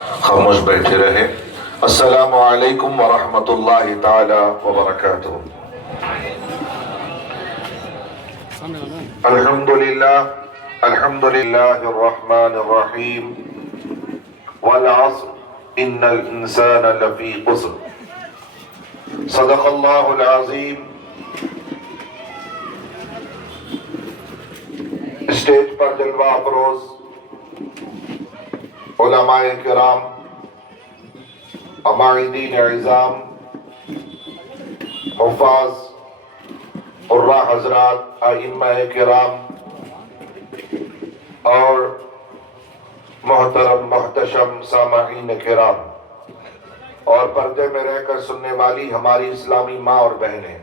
خاموش بیٹھے رہے۔ السلام علیکم ورحمۃ اللہ تعالی وبرکاتہ۔ الحمدللہ الرحمن الرحیم والعصر ان الانسان لفی خسر صدق اللہ العظیم۔ اسٹیج پر جلوہ افروز علماء کرام، عمائدین عظام، حفاظ، قراء حضرات، ائمہ کرام اور محترم محتشم سامعین کرام اور پردے میں رہ کر سننے والی ہماری اسلامی ماں اور بہنیں،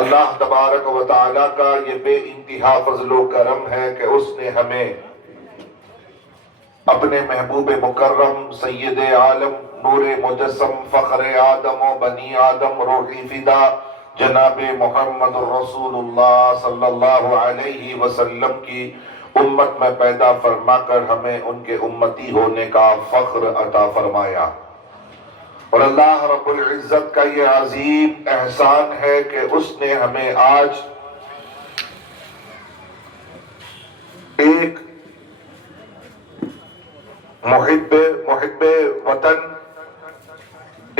اللہ تبارک و تعالیٰ کا یہ بے انتہا فضل و کرم ہے کہ اس نے ہمیں اپنے محبوب مکرم سید عالم نور مجسم فخر آدم و بنی آدم روحی فدا جناب محمد رسول اللہ صلی اللہ علیہ وسلم کی امت میں پیدا فرما کر ہمیں ان کے امتی ہونے کا فخر عطا فرمایا۔ اور اللہ رب العزت کا یہ عظیم احسان ہے کہ اس نے ہمیں آج ایک محب وطن،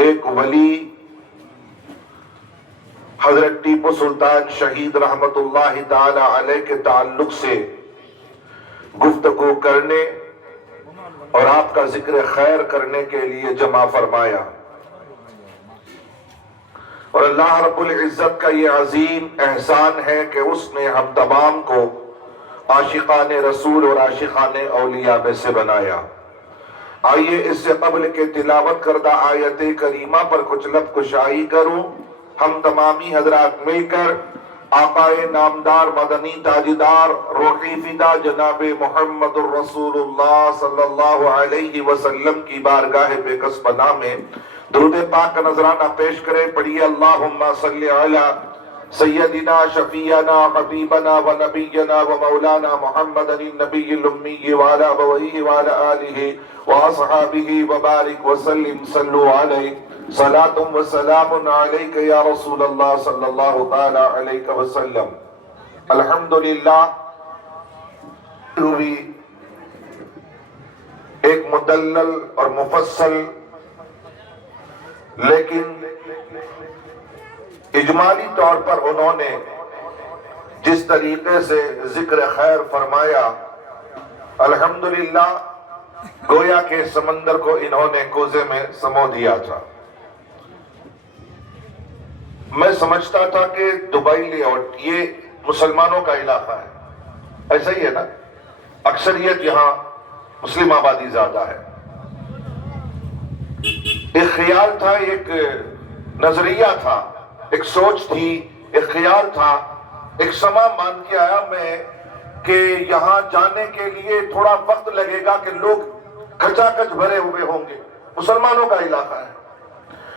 ایک ولی حضرت ٹیپو سلطان شہید رحمت اللہ تعالی علیہ کے تعلق سے گفتگو کرنے اور آپ کا ذکر خیر کرنے کے لیے جمع فرمایا۔ اور اللہ رب العزت کا یہ عظیم احسان ہے کہ اس نے ہم تمام کو عاشقان رسول اور عاشقان اولیاء میں سے بنایا۔ آئیے اس سے قبل کے تلاوت کردہ آیت کریمہ پر کچھ لب کشائی کروں۔ ہم تمامی حضرات مل کر آقائے نامدار مدنی تاجدار روحی فدا جناب محمد الرسول اللہ صلی اللہ علیہ وسلم کی بارگاہ بے کس پناہ میں درود پاک کا نذرانہ پیش کریں۔ پڑھیے اللہم صلی علی سیدنا شفیعنا حبیبنا و نبینا و مولانا محمد النبی الامی وعلی ابویہ وعلی آلہ واصحابہ وبارک وسلم صلو علیہ صلاۃ و سلام علیک یا رسول اللہ صلی اللہ تعالی علیہ وسلم۔ الحمدللہ ہوئی ایک مدلل اور مفصل لیکن اجمالی طور پر انہوں نے جس طریقے سے ذکر خیر فرمایا، الحمدللہ گویا کہ سمندر کو انہوں نے کوزے میں سمو دیا تھا۔ میں سمجھتا تھا کہ دبئی لے آؤٹ یہ مسلمانوں کا علاقہ ہے، ایسا ہی ہے نا، اکثریت یہاں مسلم آبادی زیادہ ہے۔ ایک خیال تھا، ایک نظریہ تھا، ایک سوچ تھی، ایک خیال تھا، ایک سما مان کے آیا میں کہ یہاں جانے کے لیے تھوڑا وقت لگے گا کہ لوگ کھچا کچ بھرے ہوئے ہوں گے، مسلمانوں کا علاقہ ہے۔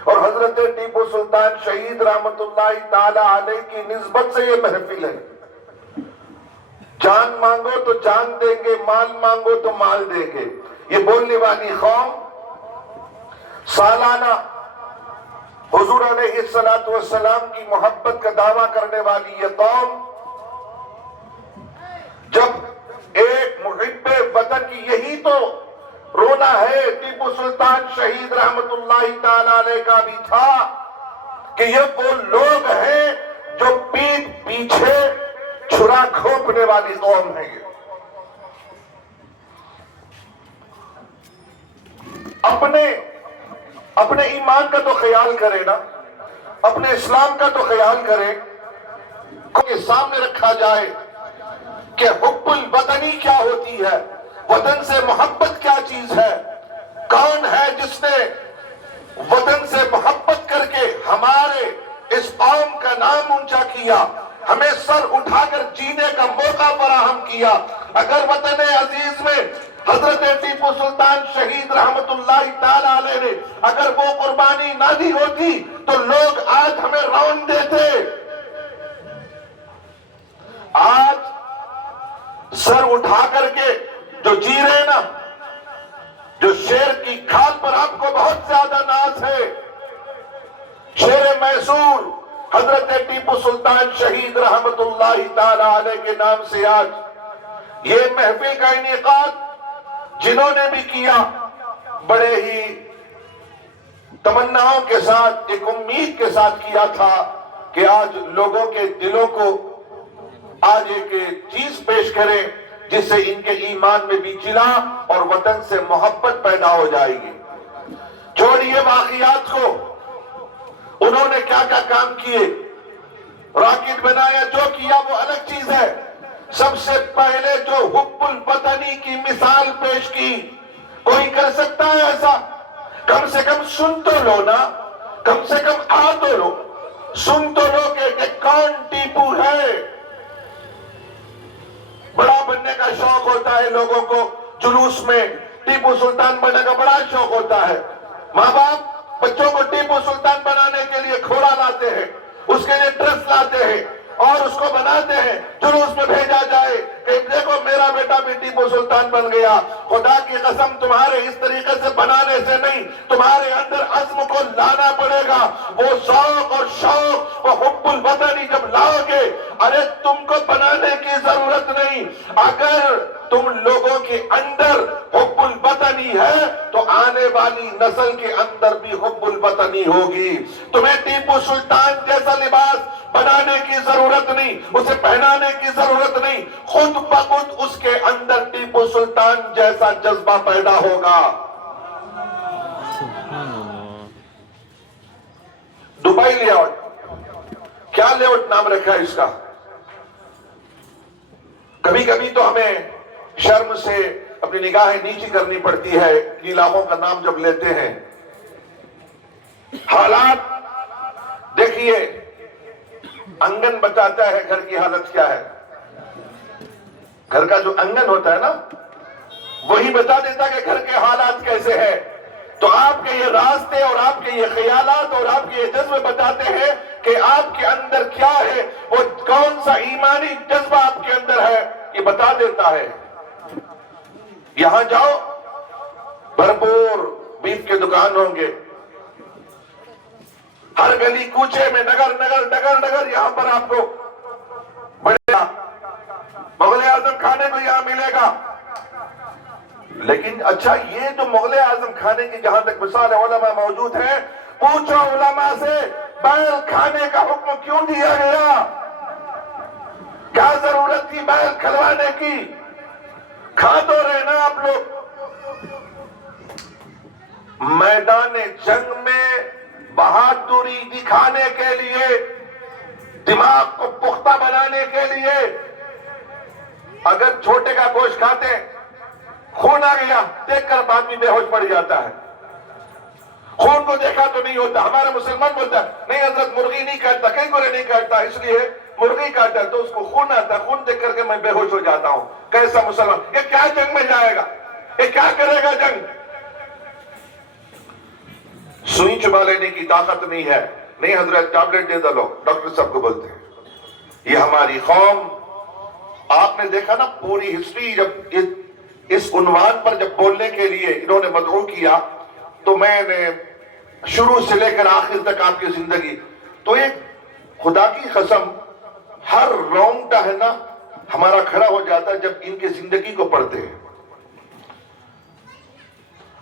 اور حضرت ٹیپو سلطان شہید رحمت اللہ تعالی علیہ کی نسبت سے یہ محفل ہے۔ جان مانگو تو جان دیں گے، مال مانگو تو مال دیں گے، یہ بولنے والی قوم، سالانہ حضور علیہ السلام کی محبت کا دعویٰ کرنے والی یہ قوم، جب ایک محب وطن کی یہی تو رونا ہے، ٹیپو سلطان شہید رحمت اللہ تعالی علیہ کا بھی تھا کہ یہ وہ لوگ ہیں جو پیٹھ پیچھے چھرا کھوپنے والی قوم ہے۔ اپنے ایمان کا تو خیال کرے نا، اپنے اسلام کا تو خیال کرے، کو سامنے رکھا جائے کہ حب الوطنی کیا ہوتی ہے، وطن سے محبت کیا چیز ہے، کون ہے جس نے وطن سے محبت کر کے ہمارے اس قوم کا نام اونچا کیا، ہمیں سر اٹھا کر جینے کا موقع فراہم کیا۔ اگر وطن عزیز میں حضرت ٹیپو سلطان شہید رحمت اللہ تعالی علیہ نے اگر وہ قربانی نہ دی ہوتی تو لوگ آج ہمیں رون دیتے۔ آج سر اٹھا کر کے جو جی رہے نا، جو شیر کی کھال پر آپ کو بہت زیادہ ناز ہے۔ شیر میسور حضرت ٹیپو سلطان شہید رحمت اللہ تعالی علیہ کے نام سے آج یہ محفل کا انعقاد جنہوں نے بھی کیا، بڑے ہی تمناؤں کے ساتھ، ایک امید کے ساتھ کیا تھا کہ آج لوگوں کے دلوں کو آج ایک چیز پیش کریں جس سے ان کے ایمان میں بھی چلا اور وطن سے محبت پیدا ہو جائے گی۔ چھوڑیے واقعات کو، انہوں نے کیا کیا کام کیے، راکٹ بنایا، جو کیا وہ الگ چیز ہے۔ سب سے پہلے جو حب الوطنی کی مثال پیش کی، کوئی کر سکتا ہے ایسا؟ کم سے کم سن تو لو نا، کم سے کم آ تو لو، سن تو لو کہ کون ٹیپو ہے۔ بڑا بننے کا شوق ہوتا ہے لوگوں کو، جلوس میں ٹیپو سلطان بننے کا بڑا شوق ہوتا ہے۔ ماں باپ بچوں کو ٹیپو سلطان بنانے کے لیے گھوڑا لاتے ہیں، اس کے لیے ڈریس لاتے ہیں اور اس کو بناتے ہیں، جلوس میں بھیجا جائے کہ دیکھو میرا بیٹا بھی ٹیپو سلطان بن گیا۔ خدا کی قسم تمہارے اس طریقے سے بنانے سے نہیں، تمہارے اندر عزم کو لانا پڑے گا۔ وہ ذوق اور شوق، وہ حب الوطنی جب لاؤ گے، ارے تم کو بنانے کی ضرورت نہیں۔ اگر تم لوگوں کے اندر حب الوطنی ہے تو آنے والی نسل کے اندر بھی حب الوطنی ہوگی۔ تمہیں ٹیپو سلطان جیسا لباس بنانے کی ضرورت نہیں، اسے پہنانے کی ضرورت نہیں، خود بخود اس کے اندر ٹیپو سلطان جیسا جذبہ پیدا ہوگا۔ دبئی لے آؤٹ، کیا لے آؤٹ نام رکھا ہے اس کا؟ کبھی کبھی تو ہمیں شرم سے اپنی نگاہیں نیچی کرنی پڑتی ہے علاقوں کا نام جب لیتے ہیں۔ حالات دیکھیے، انگن بتاتا ہے گھر کی حالت کیا ہے۔ گھر کا جو انگن ہوتا ہے نا، وہی بتا دیتا کہ گھر کے حالات کیسے ہیں۔ تو آپ کے یہ راستے اور آپ کے یہ خیالات اور آپ کے یہ جذبے بتاتے ہیں کہ آپ کے اندر کیا ہے، وہ کون سا ایمانی جذبہ آپ کے اندر ہے، یہ بتا دیتا ہے۔ یہاں جاؤ، بھرپور بیف کے دکان ہوں گے، ہر گلی کوچے میں ڈگر ڈگر ڈگر ڈگر یہاں پر آپ کو بڑے مغل اعظم کھانے کو یہاں ملے گا۔ لیکن اچھا، یہ جو مغل اعظم کھانے کی جہاں تک مثال علماء موجود ہیں، پوچھو علماء سے بیل کھانے کا حکم کیوں دیا گیا؟ کیا ضرورت تھی بیل کھلوانے کی؟ کھا تو رہے نا آپ لوگ۔ میدان جنگ میں بہادری دکھانے کے لیے، دماغ کو پختہ بنانے کے لیے، اگر چھوٹے کا گوشت کھاتے ہیں، خون آ گیا دیکھ کر آدمی بے ہوش پڑ جاتا ہے۔ خون کو دیکھا تو نہیں ہوتا۔ ہمارا مسلمان بولتا ہے نہیں حضرت مرغی نہیں کاٹتا، کئی گورے نہیں کاٹتا، اس لیے مرغی کاٹتا ہے تو اس کو خون آتا ہے، خون دیکھ کر کے میں بے ہوش ہو جاتا ہوں۔ کیسا مسلمان؟ یہ کیا جنگ میں جائے گا؟ یہ کیا کرے گا جنگ؟ سوئی چبا لینے کی طاقت نہیں ہے، نہیں حضرت ٹیبلٹ دے دو، ڈاکٹر صاحب کو بولتے ہیں۔ یہ ہماری قوم، آپ نے دیکھا نا پوری ہسٹری، جب اس عنوان پر جب بولنے کے لیے انہوں نے مدعو کیا تو میں نے شروع سے لے کر آخر تک آپ کی زندگی، تو ایک خدا کی قسم ہر رونگٹا ہے نا ہمارا کھڑا ہو جاتا ہے جب ان کی زندگی کو پڑھتے ہیں۔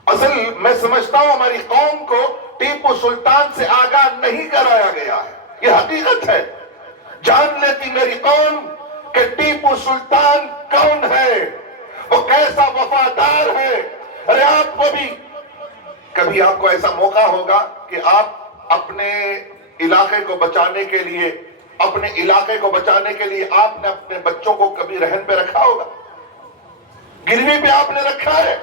اصل میں سمجھتا ہوں ہماری قوم کو ٹیپو سلطان سے آگاہ نہیں کرایا گیا ہے، یہ حقیقت ہے۔ جان لیتی میری قوم کہ ٹیپو سلطان کون ہے، وہ کیسا وفادار ہے۔ ارے آپ کو بھی کبھی آپ کو ایسا موقع ہوگا کہ آپ اپنے علاقے کو بچانے کے لیے، اپنے علاقے کو بچانے کے لیے آپ نے اپنے بچوں کو کبھی رہن پہ رکھا ہوگا، گروی پہ آپ نے رکھا ہے۔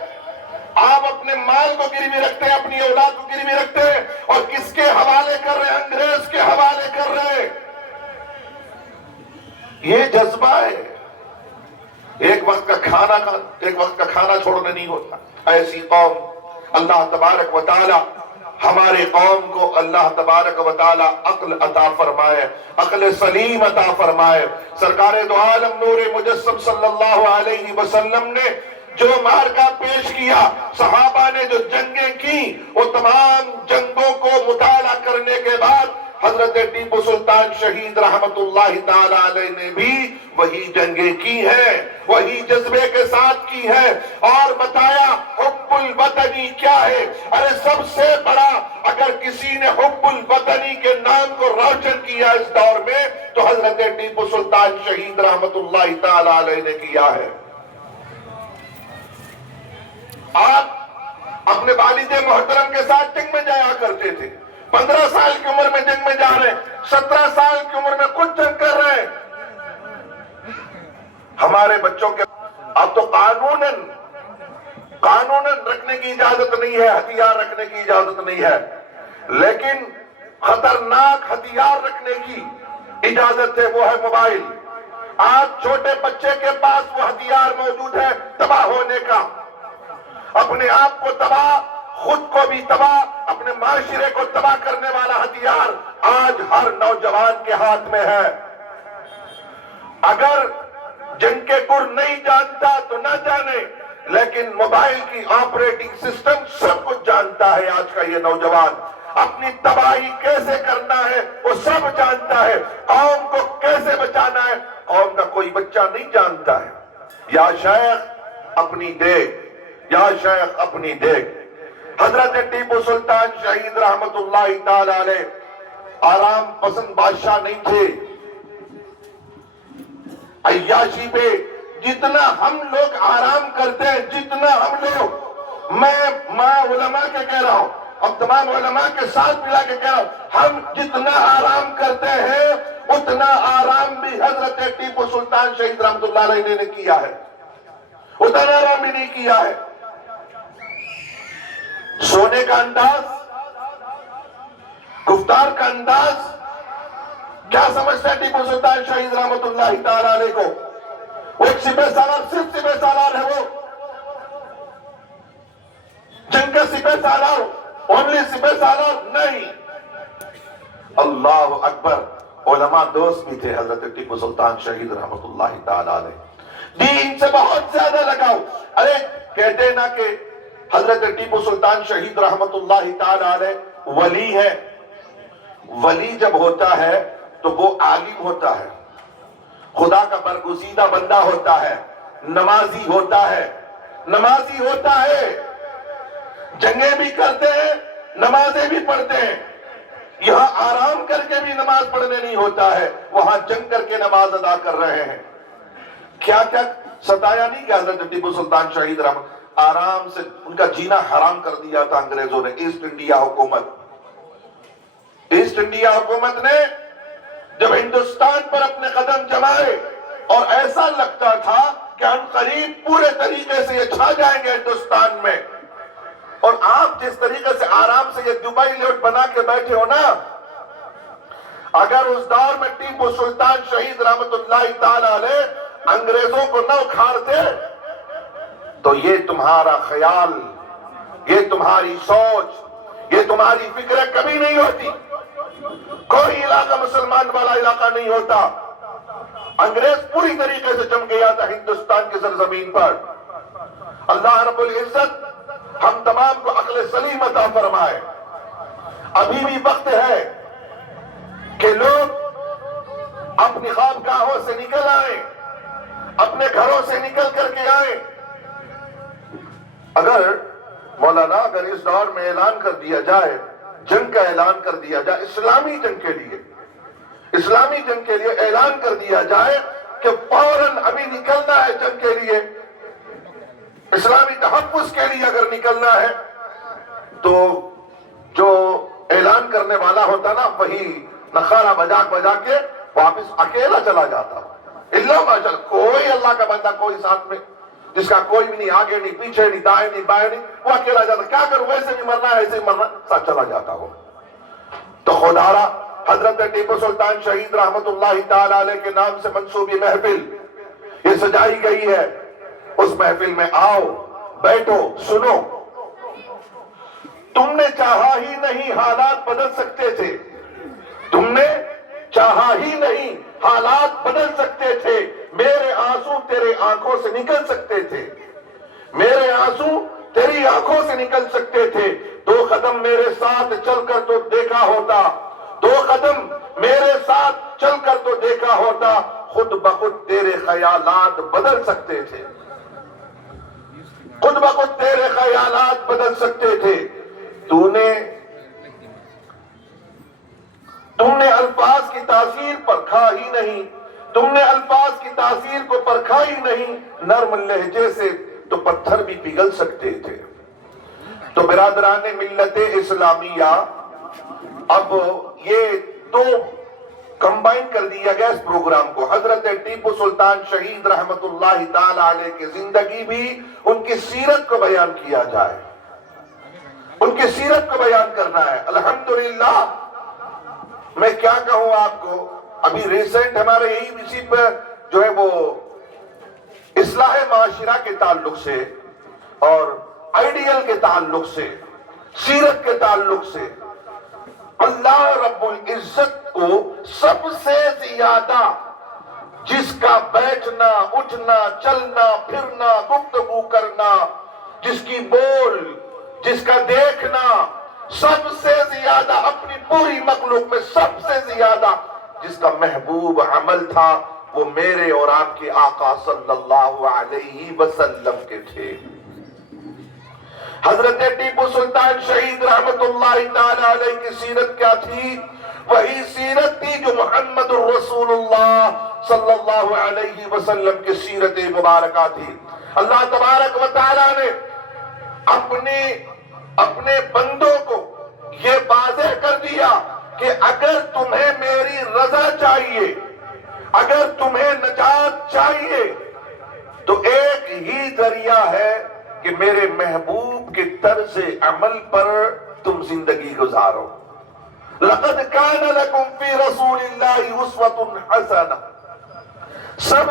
آپ اپنے مال کو گروی رکھتے ہیں، اپنی اولاد کو گروی رکھتے ہیں، اور کس کے حوالے کر رہے ہیں؟ انگریز کے حوالے کر رہے ہیں۔ یہ جذبہ ہے۔ ایک وقت کا کھانا چھوڑنا نہیں ہوتا۔ ایسی قوم اللہ تبارک و تعالی ہمارے قوم کو اللہ تبارک و تعالی عقل عطا فرمائے، عقل سلیم عطا فرمائے۔ سرکار دو عالم نور مجسم صلی اللہ علیہ وسلم نے جو معرکہ پیش کیا، صحابہ نے جو جنگیں حضرت ٹیپو سلطان شہید رحمت اللہ تعالی علیہ نے بھی وہی جنگیں کی ہیں، وہی جذبے کے ساتھ کی ہیں، اور بتایا حب الوطنی کیا ہے۔ ارے سب سے بڑا اگر کسی نے حب الوطنی کے نام کو روشن کیا اس دور میں تو حضرت ٹیپو سلطان شہید رحمت اللہ تعالی علیہ نے کیا ہے۔ آپ اپنے والد محترم کے ساتھ جنگ میں جایا کرتے تھے، 15 سال کی عمر میں جنگ میں جا رہے ہیں، 17 سال کی عمر میں خود جنگ کر رہے ہیں۔ ہمارے بچوں کے اب تو قانوناً رکھنے کی اجازت نہیں ہے، ہتھیار رکھنے کی اجازت نہیں ہے، لیکن خطرناک ہتھیار رکھنے کی اجازت ہے، وہ ہے موبائل۔ آج چھوٹے بچے کے پاس وہ ہتھیار موجود ہے تباہ ہونے کا، اپنے آپ کو تباہ، خود کو بھی تباہ، اپنے معاشرے کو تباہ کرنے والا ہتھیار آج ہر نوجوان کے ہاتھ میں ہے۔ اگر جن کے گر نہیں جانتا تو نہ جانے، لیکن موبائل کی آپریٹنگ سسٹم سب کچھ جانتا ہے۔ آج کا یہ نوجوان اپنی تباہی کیسے کرنا ہے وہ سب جانتا ہے، قوم کو کیسے بچانا ہے قوم کا کوئی بچہ نہیں جانتا ہے۔ یا شیخ اپنی دیکھ، یا شیخ اپنی دیکھ۔ حضرت ٹیپو سلطان شہید رحمت اللہ تعالی علیہ آرام پسند بادشاہ نہیں تھے۔ عیاشی پہ جتنا ہم لوگ آرام کرتے ہیں، جتنا ہم لوگ، میں علماء کے کہہ رہا ہوں، اب تمام علماء کے ساتھ ملا کے کہہ رہا ہوں، ہم جتنا آرام کرتے ہیں اتنا آرام بھی حضرت ٹیپو سلطان شہید رحمت اللہ علیہ نے کیا ہے، اتنا آرام بھی نہیں کیا ہے۔ سونے کا انداز، گفتار کا انداز، کیا سمجھتا ہے ٹیپو سلطان شہید رحمت اللہ تعالی علیہ کو؟ وہ ایک سپہ سالار، صرف سپہ سالار ہے، وہ جنگ کا سپہ سالار، اونلی سپہ سالار نہیں۔ اللہ اکبر، علماء دوست بھی تھے حضرت ٹیپو سلطان شہید رحمت اللہ تعالی علیہ، دین سے بہت زیادہ لگاؤ۔ ارے کہتے نا کہ حضرت ٹیپو سلطان شہید رحمت اللہ تعالی علیہ ولی ہے۔ ولی جب ہوتا ہے تو وہ عالم ہوتا ہے، خدا کا برگزیدہ بندہ ہوتا ہے، نمازی ہوتا ہے، نمازی ہوتا ہے، جنگیں بھی کرتے ہیں، نمازیں بھی پڑھتے ہیں۔ یہاں آرام کر کے بھی نماز پڑھنے نہیں ہوتا ہے، وہاں جنگ کر کے نماز ادا کر رہے ہیں۔ کیا کیا ستایا نہیں کہ حضرت ٹیپو سلطان شہید رحمت آرام سے ان کا جینا حرام کر دیا تھا انگریزوں نے، ایسٹ انڈیا حکومت۔ ایسٹ انڈیا حکومت نے جب ہندوستان پر اپنے قدم جمائے اور ایسا لگتا تھا کہ ہم قریب پورے طریقے سے یہ چھا جائیں گے ہندوستان میں، اور آپ جس طریقے سے آرام سے یہ دبئی لیوٹ بنا کے بیٹھے ہو نا، اگر اس دور میں ٹیپو سلطان شہید رحمت اللہ تعالی علیہ انگریزوں کو نہ اکھاڑتے تو یہ تمہارا خیال، یہ تمہاری سوچ، یہ تمہاری فکر کبھی نہیں ہوتی۔ کوئی علاقہ مسلمان والا علاقہ نہیں ہوتا۔ انگریز پوری طریقے سے جم گیا تھا ہندوستان کی سرزمین پر۔ اللہ رب العزت ہم تمام کو عقل سلیم عطا فرمائے۔ ابھی بھی وقت ہے کہ لوگ اپنی خوابگاہوں سے نکل آئیں، اپنے گھروں سے نکل کر کے آئیں۔ اگر مولانا اگر اس دور میں اعلان کر دیا جائے، جنگ کا اعلان کر دیا جائے، اسلامی جنگ کے لیے اعلان کر دیا جائے کہ فوراً ابھی نکلنا ہے جنگ کے لیے، اسلامی تحفظ کے لیے اگر نکلنا ہے، تو جو اعلان کرنے والا ہوتا نا وہی نخارہ بجا کے واپس اکیلا چلا جاتا۔ اللہ ماشاءاللہ، کوئی اللہ کا بندہ کوئی ساتھ میں جس کا کوئی بھی نہیں، آگے نہیں، پیچھے نہیں، دائیں نہیں، بائیں نہیں، وہ اکیلا جاتا۔ کیا کروں، ویسے بھی مرنا ہے، ایسے ہی مرنا، ساتھ چلا جاتا وہ۔ تو خدارا حضرت ٹیپو سلطان شہید رحمت اللہ تعالی علیہ کے نام سے منصوبی محفل یہ سجائی گئی ہے، اس محفل میں آؤ، بیٹھو، سنو۔ تم نے چاہا ہی نہیں حالات بدل سکتے تھے، تم نے چاہا ہی نہیں حالات بدل سکتے تھے، میرے آنسو تیرے آنکھوں سے نکل سکتے تھے، میرے آنسو تیری آنکھوں سے نکل سکتے تھے۔ 2 قدم میرے ساتھ چل کر تو دیکھا ہوتا، 2 قدم میرے ساتھ چل کر تو دیکھا ہوتا، خود بخود تیرے خیالات بدل سکتے تھے، خود بخود تیرے خیالات بدل سکتے تھے۔ تم نے الفاظ کی تاثیر پرکھا ہی نہیں، تم نے الفاظ کی تاثیر کو پرکھا ہی نہیں، نرم لہجے سے تو پتھر بھی پگھل سکتے تھے۔ تو برادران ملت اسلامیہ، اب یہ دو کمبائن کر دیا گیا اس پروگرام کو۔ حضرت ٹیپو سلطان شہید رحمت اللہ تعالی علیہ کی زندگی بھی، ان کی سیرت کو بیان کیا جائے، ان کی سیرت کو بیان کرنا ہے۔ الحمدللہ میں کیا کہوں آپ کو، ابھی ریسنٹ ہمارے یہی اسی پر جو ہے وہ اصلاح معاشرہ کے تعلق سے اور آئیڈیل کے تعلق سے، سیرت کے تعلق سے، اللہ رب العزت کو سب سے زیادہ جس کا بیٹھنا، اٹھنا، چلنا، پھرنا، گفتگو کرنا، جس کی بول، جس کا دیکھنا، سب سے زیادہ اپنی پوری مخلوق میں سب سے زیادہ جس کا محبوب عمل تھا، وہ میرے اور آپ کے آقا صلی اللہ علیہ وسلم کے تھے۔ حضرت ٹیپو سلطان شہید رحمت اللہ تعالی علیہ کی سیرت کیا تھی؟ وہی سیرت تھی جو محمد الرسول اللہ صلی اللہ علیہ وسلم کی سیرت مبارکہ تھی۔ اللہ تبارک و تعالی نے اپنے بندوں کو یہ واضح کر دیا کہ اگر تمہیں میری رضا چاہیے، اگر تمہیں نجات چاہیے، تو ایک ہی ذریعہ ہے کہ میرے محبوب کے طرز عمل پر تم زندگی گزارو۔ لَقَدْ كَانَ لَكُمْ فِي رَسُولِ اللَّهِ أُسْوَةٌ حَسَنَةٌ، سب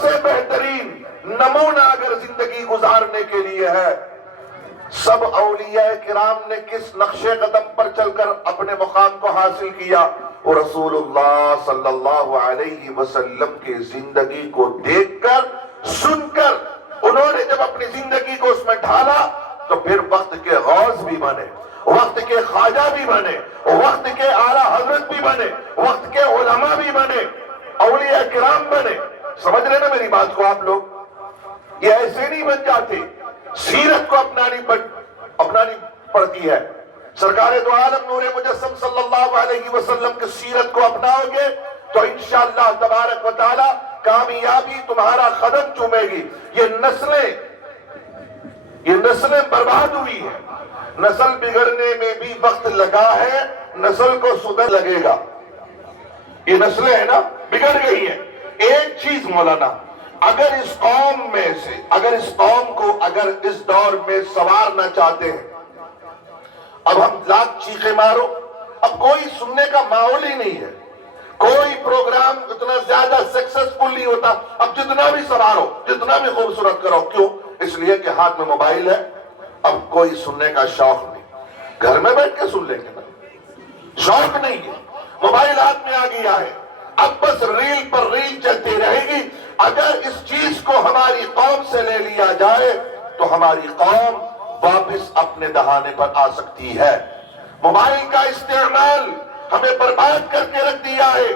سے بہترین نمونہ اگر زندگی گزارنے کے لیے ہے، سب اولیاء کرام نے کس نقش قدم پر چل کر اپنے مقام کو حاصل کیا؟ وہ رسول اللہ صلی اللہ علیہ وسلم کی زندگی کو دیکھ کر، سن کر، انہوں نے جب اپنی زندگی کو اس میں ڈھالا تو پھر وقت کے غوث بھی بنے، وقت کے خواجہ بھی بنے، وقت کے اعلیٰ حضرت بھی بنے، وقت کے علماء بھی بنے، اولیاء کرام بنے۔ سمجھ رہے نا میری بات کو آپ لوگ؟ یہ ایسے نہیں بن جاتے، سیرت کو اپنانی پڑتی ہے۔ سرکار دو عالم نور مجسم صلی اللہ علیہ وسلم کی سیرت کو اپناؤ گے تو انشاءاللہ تبارک و تعالی کامیابی تمہارا قدم چومے گی۔ یہ نسلیں برباد ہوئی ہیں، نسل بگڑنے میں بھی وقت لگا ہے، نسل کو سدھر لگے گا۔ یہ نسلیں ہیں نا بگڑ گئی ہیں۔ ایک چیز مولانا، اگر اس قوم کو اگر اس دور میں سنوارنا چاہتے ہیں، اب ہم لاکھ چیخیں مارو، اب کوئی سننے کا ماحول ہی نہیں ہے، کوئی پروگرام اتنا زیادہ سکسسفل نہیں ہوتا۔ اب جتنا بھی سنوارو، جتنا بھی خوبصورت کرو، کیوں؟ اس لیے کہ ہاتھ میں موبائل ہے، اب کوئی سننے کا شوق نہیں۔ گھر میں بیٹھ کے سن لیں گے نا، شوق نہیں ہے، موبائل ہاتھ میں آ گیا ہے، اب بس ریل پر ریل چلتی رہے گی۔ اگر اس چیز کو ہماری قوم سے لے لیا جائے تو ہماری قوم واپس اپنے دہانے پر آ سکتی ہے۔ موبائل کا استعمال ہمیں برباد کر کے رکھ دیا ہے۔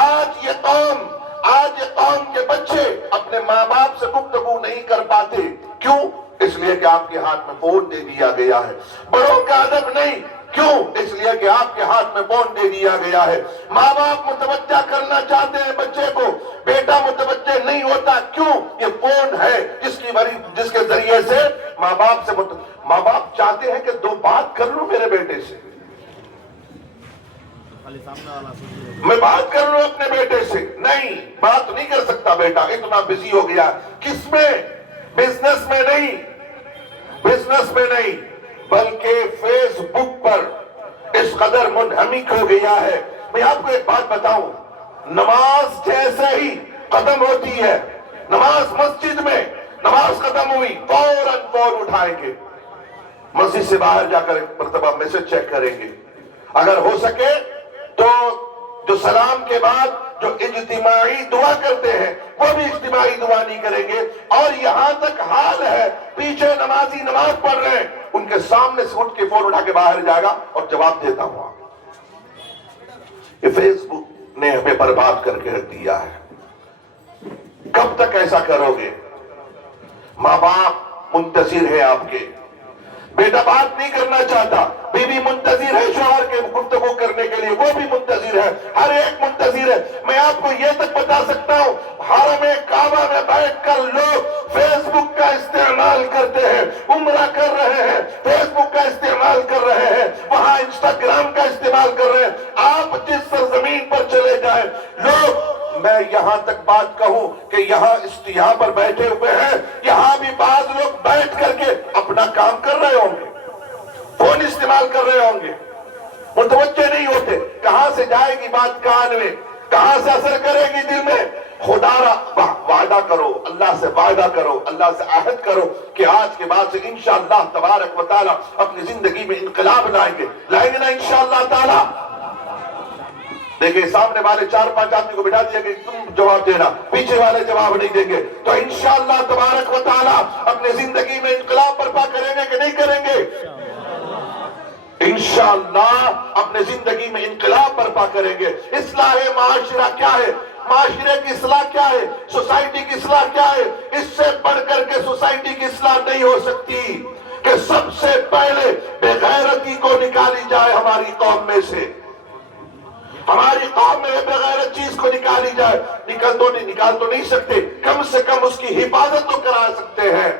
آج یہ قوم کے بچے اپنے ماں باپ سے گفتگو نہیں کر پاتے، کیوں؟ اس لیے کہ آپ کے ہاتھ میں فون دے دیا گیا ہے۔ بڑوں کا ادب نہیں، کیوں؟ اس لیے کہ آپ کے ہاتھ میں فون دے دیا گیا ہے۔ ماں باپ متوجہ کرنا چاہتے ہیں بچے کو، بیٹا متوجہ نہیں ہوتا، کیوں؟ یہ فون ہے جس کے ذریعے سے ماں باپ چاہتے ہیں کہ دو بات کر لوں میرے بیٹے سے، میں بات کر لوں اپنے بیٹے سے۔ نہیں، بات نہیں کر سکتا بیٹا، اتنا بزی ہو گیا۔ کس میں؟ بزنس میں نہیں، بلکہ فیس بک پر اس قدر منہمک ہو گیا ہے۔ میں آپ کو ایک بات بتاؤں، نماز جیسے ہی ختم ہوتی ہے، نماز مسجد میں نماز ختم ہوئی، فوراً اٹھائیں گے، مسجد سے باہر جا کر ایک مرتبہ میسج چیک کریں گے، اگر ہو سکے تو جو سلام کے بعد جو اجتماعی دعا کرتے ہیں وہ بھی اجتماعی دعا نہیں کریں گے، اور یہاں تک حال ہے پیچھے نمازی نماز پڑھ رہے ہیں، ان کے سامنے سے اٹھ کے فون اٹھا کے باہر جائے گا اور جواب دیتا ہوں۔ یہ فیس بک نے ہمیں برباد کر کے رکھ دیا ہے۔ کب تک ایسا کرو گے؟ ماں باپ منتظر ہے آپ کے، بیٹا بات نہیں کرنا چاہتا، بیوی منتظر ہے شوہر کے گفتگو کرنے کے لیے، وہ بھی منتظر ہے، ہر ایک منتظر ہے۔ میں آپ کو یہ تک بتا سکتا ہوں، حرم کعبہ میں بیٹھ کر لوگ فیس بک کا استعمال کرتے ہیں، عمرہ کر رہے ہیں، فیس بک کا استعمال کر رہے ہیں، وہاں انسٹاگرام کا استعمال کر رہے ہیں۔ آپ جس سرزمین پر چلے جائیں، لوگ، میں یہاں تک بات کہوں کہ یہاں پر بیٹھے ہوئے ہیں، یہاں بھی بعض لوگ بیٹھ کر کے اپنا کام کر رہے ہوں گے، فون استعمال کر رہے ہوں گے، متوجہ نہیں ہوتے۔ کہاں سے جائے گی بات کان میں، کہاں سے اثر کرے گی دل میں؟ خدا را وعدہ کرو، اللہ سے وعدہ کرو، اللہ سے عہد کرو کہ آج کے بعد سے انشاءاللہ تبارک و تعالی اپنی زندگی میں انقلاب لائیں گے نا انشاءاللہ تعالی۔ دیکھیں سامنے والے 4-5 آدمی کو بٹھا دیا کہ تم جواب دینا، پیچھے والے جواب نہیں دیں گے، تو انشاءاللہ تبارک و تعالی اپنے زندگی میں انقلاب برپا کریں گے کہ نہیں کریں گے؟ انشاءاللہ اپنے زندگی میں انقلاب برپا کریں گے۔ اصلاح معاشرہ کیا ہے؟ معاشرے کی اصلاح کیا ہے؟ سوسائٹی کی اصلاح کیا ہے؟ اس سے بڑھ کر کے سوسائٹی کی اصلاح نہیں ہو سکتی کہ سب سے پہلے بے غیرتی کو نکالی جائے ہماری قوم میں سے، ہماری قوم میں بغیرت چیز کو نکالی جائے۔ نکال تو نہیں سکتے، کم سے کم اس کی حفاظت تو کرا سکتے ہیں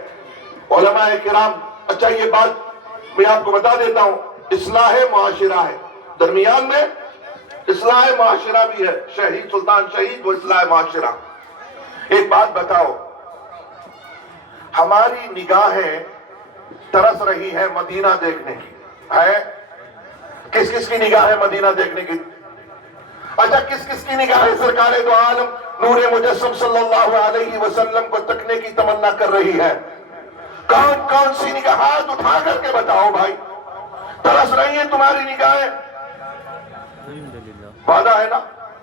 علماء کرام۔ اچھا یہ بات میں آپ کو بتا دیتا ہوں، اصلاح معاشرہ ہے، درمیان میں اصلاح معاشرہ بھی ہے، شہید سلطان شہید وہ اصلاح معاشرہ۔ ایک بات بتاؤ، ہماری نگاہیں ترس رہی ہے مدینہ دیکھنے کی، ہے؟ کس کس کی نگاہ ہے مدینہ دیکھنے کی؟ اچھا کس کس کی نگاہ سرکار دو عالم نور مجسم صلی اللہ علیہ وسلم کو تکنے کی تمنا کر رہی ہے؟ کون کون سی نگاہ؟ ہاتھ اٹھا کر کے بتاؤ بھائی، ترس رہی ہیں تمہاری نگاہیں؟ وعدہ ہے نا،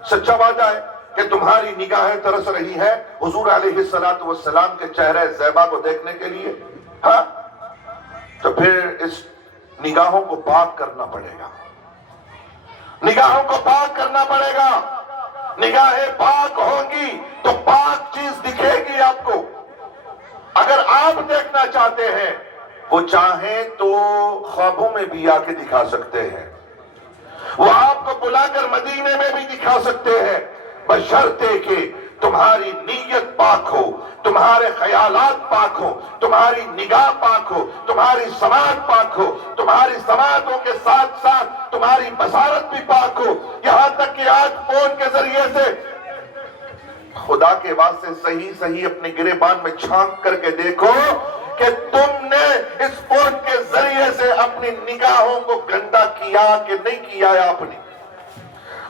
سچا وعدہ ہے کہ تمہاری نگاہیں ترس رہی ہے حضور علیہ السلام کے چہرے زیبا کو دیکھنے کے لیے؟ ہاں، تو پھر اس نگاہوں کو پاک کرنا پڑے گا، نگاہوں کو پاک کرنا پڑے گا۔ نگاہیں پاک ہوں گی تو پاک چیز دکھے گی آپ کو۔ اگر آپ دیکھنا چاہتے ہیں، وہ چاہیں تو خوابوں میں بھی آ کے دکھا سکتے ہیں، وہ آپ کو بلا کر مدینے میں بھی دکھا سکتے ہیں، بشرطے کہ تمہاری نیت پاک ہو، تمہارے خیالات پاک ہو، تمہاری نگاہ پاک ہو، تمہاری سماعت پاک ہو، تمہاری سماعتوں کے ساتھ ساتھ تمہاری بصارت بھی پاک ہو۔ یہاں تک کہ آج فون کے ذریعے سے خدا کے واسطے صحیح اپنے گریبان میں چھانک کر کے دیکھو کہ تم نے اس فون کے ذریعے سے اپنی نگاہوں کو گندا کیا کہ نہیں کیا ہے آپ نے؟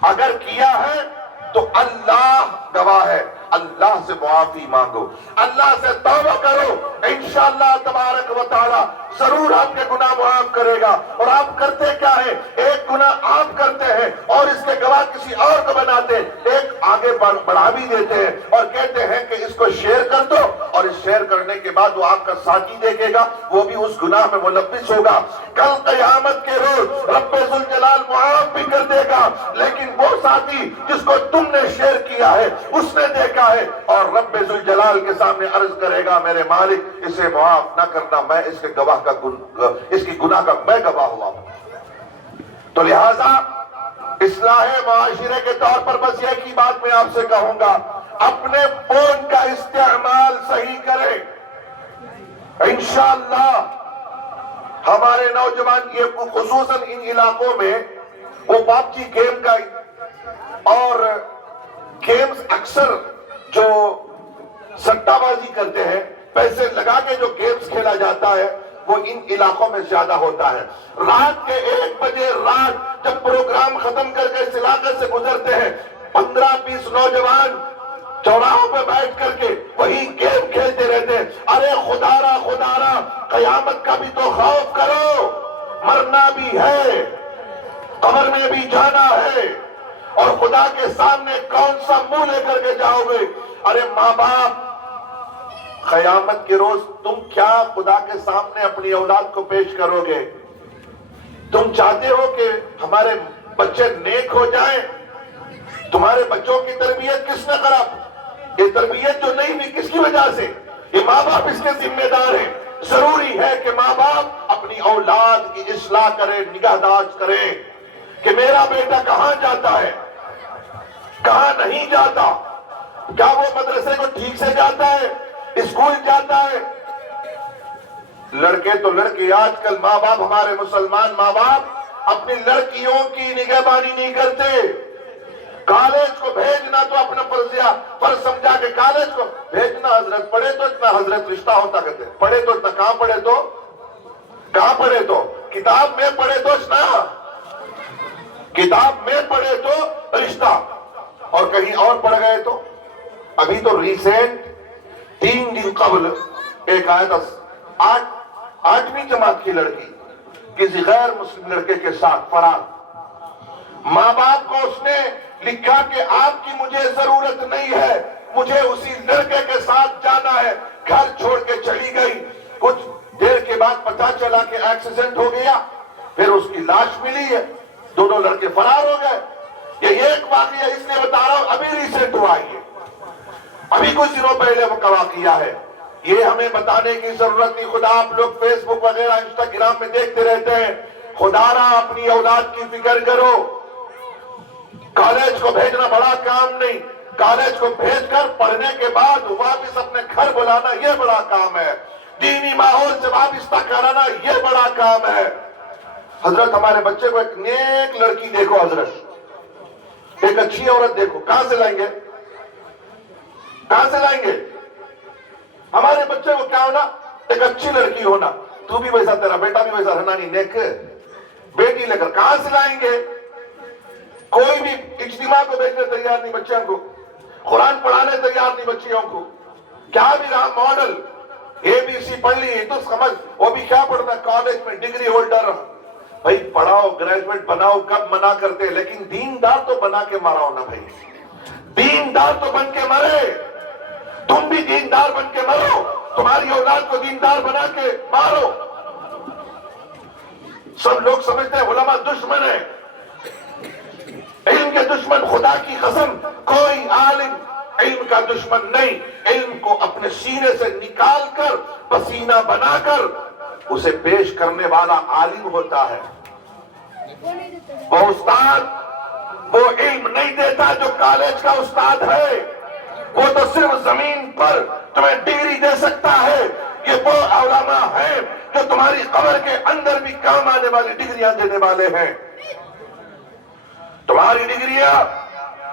اگر کیا ہے تو اللہ گواہ ہے، اللہ سے معافی مانگو، اللہ سے توبہ کرو، انشاءاللہ تبارک و تعالی ضرور آپ کے گناہ معاف کرے گا۔ اور آپ کرتے کیا ہے؟ ایک گناہ آپ کرتے ہیں اور اس کے گواہ کسی اور کو بناتے ہیں، ایک آگے بڑھا بھی دیتے ہیں اور کہتے ہیں کہ اس کو شیئر کر دو، اور اس شیئر کرنے کے بعد وہ آپ کا ساتھی دیکھے گا، وہ بھی اس گناہ میں ملوث ہوگا۔ کل قیامت کے روز رب ذوالجلال معاف بھی کر دے گا، لیکن وہ ساتھی جس کو تم نے شیئر کیا ہے اس نے دیکھا ہے اور رب ذوالجلال کے سامنے عرض کرے گا، میرے مالک اسے معاف نہ کرنا، میں اس کے گواہ کا اس کی گناہ کا میں گواہ ہوا ہوں۔ تو لہذا اصلاح معاشرے کے طور پر بس ایک ہی بات میں آپ سے کہوں گا، اپنے فون کا استعمال صحیح کریں۔ انشاءاللہ ہمارے نوجوان یہ خصوصاً ان علاقوں میں وہ پاب جی گیم کا اور گیمز اکثر جو سٹہ بازی کرتے ہیں، پیسے لگا کے جو گیمز کھیلا جاتا ہے وہ ان علاقوں میں زیادہ ہوتا ہے۔ رات کے 1 بجے رات جب پروگرام ختم کر کے اس علاقے سے گزرتے ہیں، 15-20 نوجوان چوراہوں پہ بیٹھ کر کے وہی گیم کھیلتے رہتے ہیں۔ ارے خدا را قیامت کا بھی تو خوف کرو، مرنا بھی ہے، قبر میں بھی جانا ہے، اور خدا کے سامنے کون سا منہ لے کر کے جاؤ گے؟ ارے ماں باپ، قیامت کے روز تم کیا خدا کے سامنے اپنی اولاد کو پیش کرو گے؟ تم چاہتے ہو کہ ہمارے بچے نیک ہو جائیں؟ تمہارے بچوں کی تربیت کس نے خراب؟ یہ تربیت جو نہیں ہوئی کس کی وجہ سے؟ یہ ماں باپ اس کے ذمہ دار ہیں۔ ضروری ہے کہ ماں باپ اپنی اولاد کی اصلاح کریں، نگہداشت کریں کہ میرا بیٹا کہاں جاتا ہے، کہاں نہیں جاتا، کیا وہ مدرسے کو ٹھیک سے جاتا ہے، اسکول جاتا ہے۔ لڑکے تو لڑکے، آج کل ماں باپ، ہمارے مسلمان ماں باپ اپنی لڑکیوں کی نگہبانی نہیں کرتے۔ کالج کو بھیجنا تو اپنا فرض سمجھا کہ کالج کو بھیجنا، حضرت پڑھے تو اتنا حضرت رشتہ ہوتا کہتے ہیں، پڑھے تو اتنا، کہاں پڑھے تو کتاب میں پڑھے تو اتنا، کتاب میں پڑھے تو رشتہ، اور کہیں اور پڑھ گئے تو۔ ابھی تو ریسنٹ 3 دن قبل ایک آیا تھا، 8ویں جماعت کی لڑکی کسی غیر مسلم لڑکے کے ساتھ فرار۔ ماں باپ کو اس نے لکھا کہ آپ کی مجھے ضرورت نہیں ہے، مجھے اسی لڑکے کے ساتھ جانا ہے، گھر چھوڑ کے چلی گئی۔ کچھ دیر کے بعد پتہ چلا کہ ایکسیڈنٹ ہو گیا، پھر اس کی لاش ملی ہے، دونوں لڑکے فرار ہو گئے۔ یہ ایک واقعہ اس نے بتا رہا ہوں، ابھی ریسنٹ ہوا ہے، ابھی کچھ دنوں پہلے وہ واقعہ ہے۔ یہ ہمیں بتانے کی ضرورت نہیں، خدا آپ لوگ فیس بک وغیرہ انسٹاگرام میں دیکھتے رہتے ہیں، خدا را اپنی اولاد کی فکر کرو۔ کالج کو بھیجنا بڑا کام نہیں، کالج کو بھیج کر پڑھنے کے بعد واپس اپنے گھر بلانا یہ بڑا کام ہے، دینی ماحول سے وابستہ کرانا یہ بڑا کام ہے۔ حضرت ہمارے بچے کو ایک نیک لڑکی دیکھو، حضرت ایک اچھی عورت دیکھو، کہاں سے لائیں گے؟ کہاں سے لائیں گے؟ ہمارے بچے کو کیا ہونا؟ ایک اچھی لڑکی ہونا، تو بھی ویسا، تیرا بیٹا بھی ویسا رہنا نہیں، نیک بیٹی لے کر کہاں سے لائیں گے؟ کوئی بھی اجتماع کو بھیجنے تیار نہیں بچوں کو، قرآن پڑھانے تیار نہیں بچیوں کو۔ کیا بھی رہا ماڈل، ABC پڑھ لی تو سمجھ، وہ بھی کیا پڑھنا کالج میں ڈگری ہولڈر۔ بھائی پڑھاؤ، گریجویٹ بناؤ، کب منع کرتے، لیکن دیندار تو بنا کے مراؤ نا بھائی، دیندار تو بن کے مرے، تم بھی دیندار بن کے مرو، تمہاری اولاد کو دیندار بنا کے مارو۔ سب لوگ سمجھتے ہیں علماء دشمن ہیں، علم کے دشمن، خدا کی قسم کوئی عالم علم کا دشمن نہیں، علم کو اپنے سینے سے نکال کر پسینہ بنا کر اسے پیش کرنے والا عالم ہوتا ہے۔ وہ استاد وہ علم نہیں دیتا جو کالج کا استاد ہے، وہ تو صرف زمین پر تمہیں ڈگری دے سکتا ہے۔ یہ وہ علماء ہیں جو تمہاری قبر کے اندر بھی کام آنے والی ڈگریاں دینے والے ہیں۔ تمہاری ڈگریاں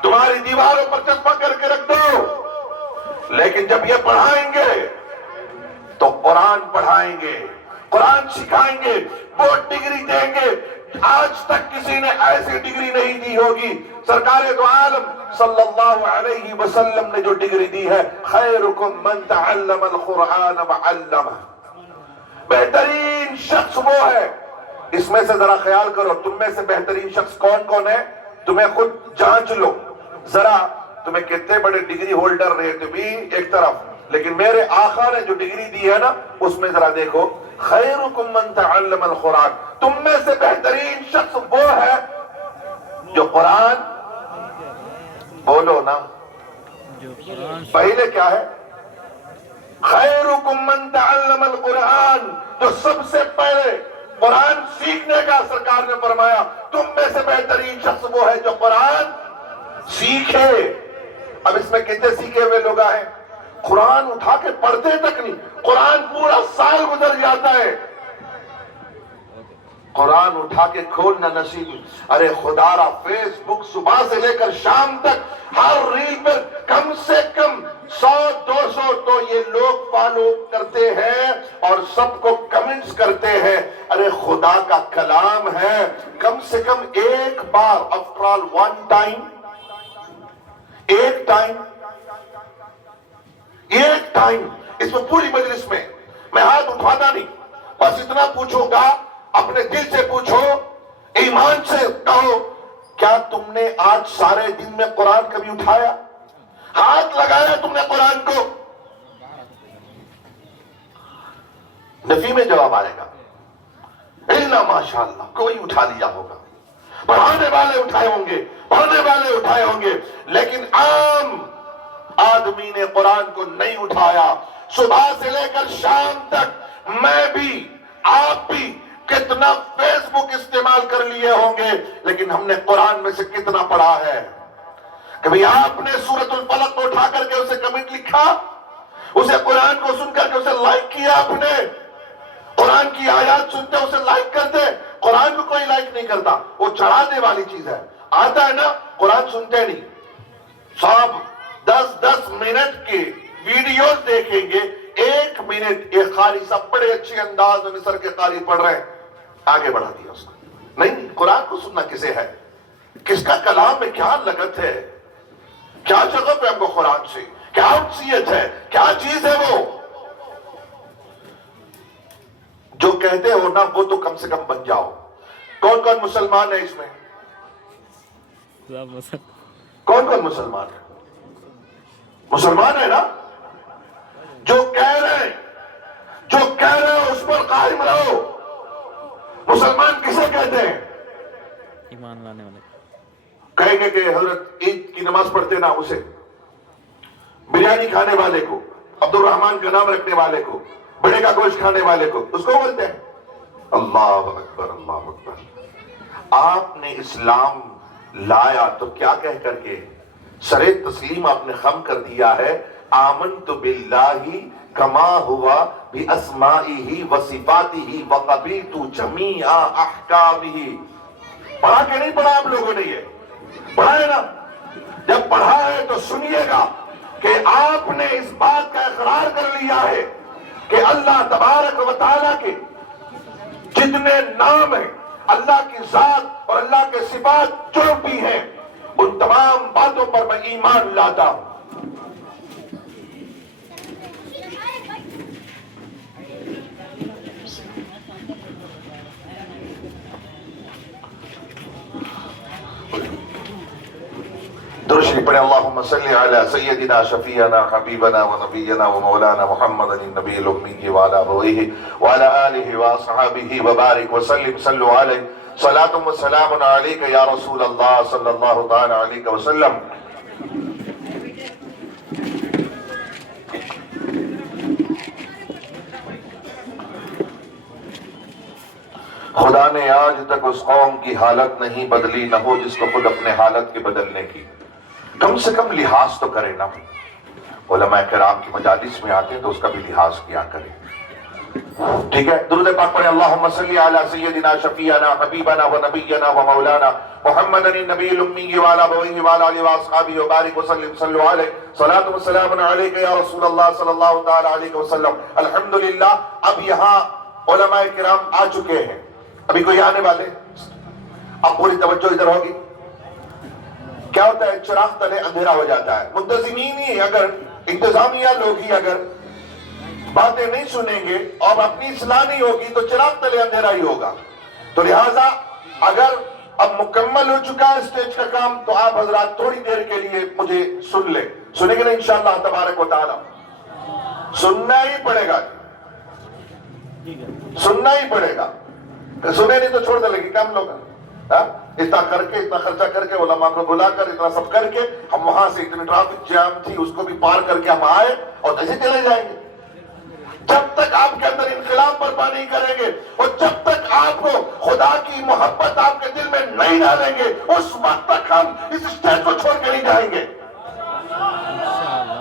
تمہاری دیواروں پر چسپاں کر کے رکھ دو، لیکن جب یہ پڑھائیں گے تو قرآن پڑھائیں گے، قرآن سکھائیں گے، وہ ڈگری دیں گے۔ آج تک کسی نے ایسی ڈگری نہیں دی ہوگی۔ سرکار دو عالم صلی اللہ علیہ وسلم نے جو ڈگری دی ہے، خیرکم من تعلم القرآن وعلمہ، بہترین شخص وہ ہے۔ اس میں سے ذرا خیال کرو، تم میں سے بہترین شخص کون کون ہے؟ تمہیں خود جانچ لو ذرا، تمہیں کتنے بڑے ڈگری ہولڈر رہے تھے بھی ایک طرف، لیکن میرے آقا نے جو ڈگری دی ہے نا، اس میں ذرا دیکھو، خیرکم من تعلم القرآن، تم میں سے بہترین شخص وہ ہے جو قرآن، بولو نا، پہلے کیا ہے؟ خیرکم من تعلم القرآن، جو سب سے پہلے قرآن سیکھنے کا سرکار نے فرمایا، تم میں سے بہترین شخص وہ ہے جو قرآن سیکھے۔ اب اس میں کتنے سیکھے ہوئے لوگ ہیں؟ قرآن اٹھا کے پڑھتے تک نہیں، قرآن پورا سال گزر جاتا ہے، قرآن اٹھا کے کھولنا نصیب۔ ارے خدا را فیس بک صبح سے لے کر شام تک ہر ریل پر کم سے کم 100-200 تو یہ لوگ فالو کرتے ہیں اور سب کو کمنٹس کرتے ہیں۔ ارے خدا کا کلام ہے، کم سے کم ایک بار، after all one time، ایک ٹائم اس میں پوری مجلس میں ہاتھ اٹھانا نہیں، بس اتنا پوچھوں گا، اپنے دل سے پوچھو، ایمان سے کہو، کیا تم نے آج سارے دن میں قرآن کبھی اٹھایا؟ ہاتھ لگایا تم نے قرآن کو؟ نفی میں جواب آئے گا الا ماشاءاللہ، کوئی اٹھا لیا ہوگا، پڑھانے والے اٹھائے ہوں گے، پڑھنے والے اٹھائے ہوں گے، لیکن عام آدمی نے قرآن کو نہیں اٹھایا۔ صبح سے لے کر شام تک میں بھی آپ بھی کتنا فیس بک استعمال کر لیے ہوں گے، لیکن ہم نے قرآن میں سے کتنا پڑھا ہے؟ کبھی آپ نے سورۃ الفلق کو اٹھا کر کے اسے کمنٹ لکھا؟ اسے قرآن کو سن کر کے اسے لائک کیا آپ نے؟ قرآن کی آیات سنتے اسے لائک کرتے؟ قرآن کو کوئی لائک نہیں کرتا، وہ چڑھانے والی چیز ہے۔ آتا ہے نا، قرآن سنتے نہیں، سب 10 منٹ کے ویڈیوز دیکھیں گے، 1 منٹ ایک قاری صاحب بڑے اچھے انداز میں مصر کے قاری پڑھ رہے ہیں، آگے بڑھا دیا اس کو۔ نہیں، قرآن کو سننا کسے ہے؟ کس کا کلام میں کیا لگت ہے، کیا شغف ہے ہم کو قرآن سے، کیا انسیت ہے، کیا چیز ہے وہ؟ جو کہتے ہو نا وہ تو کم سے کم بن جاؤ۔ کون کون مسلمان ہے اس میں؟ کون کون مسلمان ہے؟ مسلمان ہے نا؟ جو کہہ رہے ہو اس پر قائم رہو۔ مسلمان کسے کہتے ہیں؟ ایمان لانے والے۔ کہیں گے کہ حضرت عید کی نماز پڑھتے نا اسے، بریانی کھانے والے کو، عبد الرحمن کا نام رکھنے والے کو، بڑے کا گوشت کھانے والے کو، اس کو بولتے ہیں۔ اللہ اکبر، اللہ اکبر۔ آپ نے اسلام لایا تو کیا کہہ کر کے سر تسلیم آپ نے خم کر دیا ہے، آمنت باللہ کما ہوا باسمائہ وصفاتہ وقبلت جمیع احکامہ۔ پڑھا کہ نہیں پڑھا آپ لوگوں نے؟ یہ پڑھا ہے نا؟ جب پڑھا ہے تو سنیے گا کہ آپ نے اس بات کا اقرار کر لیا ہے کہ اللہ تبارک و تعالیٰ کے جتنے نام ہیں، اللہ کی ذات اور اللہ کے صفات جو بھی ہیں، ان تمام باتوں پر میں ایمان لاتا ہوں۔ درشی پڑھیں، اللہم صلی علی سیدنا شفیعنا حبیبنا و نبینا و مولانا محمد النبی الامی وعلی آلہ وعلی آلہ واصحابہ وبارک وسلم۔ صلو علیہ صلاۃ و سلام علیک یا رسول اللہ صلی اللہ تعالی علیہ وسلم۔ خدا نے آج تک اس قوم کی حالت نہیں بدلی، نہ ہو جس کو خود اپنے حالت کے بدلنے کی۔ کم سے کم لحاظ تو کرے نا۔ علماء کرام کی مجالس میں آتے ہیں تو اس کا بھی لحاظ کیا کرے، ٹھیک ہے؟ درود پاک پڑھیں، اللہم صلی علی سیدنا شفیعنا حبیبنا و نبینا و مولانا محمد النبی الامی وعلی آلہ واصحابہ وبارک وسلم۔ صلو علیہ صلاۃ و سلام علیک یا رسول اللہ صلی اللہ تعالی علیہ وسلم۔ الحمدللہ اب یہاں علماء کرام آ چکے ہیں، ابھی کوئی آنے والے، اب پوری توجہ ادھر ہوگی۔ کیا ہوتا ہے، چراغ تلے اندھیرا ہو جاتا ہے۔ منتظمین ہی اگر، انتظامیہ لوگ ہی اگر باتیں نہیں سنیں گے اور اپنی اصلاح نہیں ہوگی تو چراغ تلے اندھیرا ہی ہوگا۔ تو لہٰذا اگر اب مکمل ہو چکا ہے اسٹیج کا کام تو آپ حضرات تھوڑی دیر کے لیے مجھے سن لیں، سنیں گے نا انشاءاللہ تبارک و تعالی؟ سننا ہی پڑے گا، سننا ہی پڑے گا، سنے نہیں تو چھوڑ دے لگی کام لوگ۔ اتنا کر کے، اتنا خرچہ کر کے، علماء کو بلا کر اتنا سب کر کے ہم وہاں سے، اتنی ٹرافک جام تھی اس کو بھی پار کر کے ہم آئے اور ایسے چلے جائیں گے۔ جب تک آپ کے اندر انقلاب برپا نہیں کریں گے اور جب تک آپ کو خدا کی محبت آپ کے دل میں نہیں ڈالیں گے، اس وقت تک ہم اس اسٹیج کو چھوڑ کے نہیں جائیں گے۔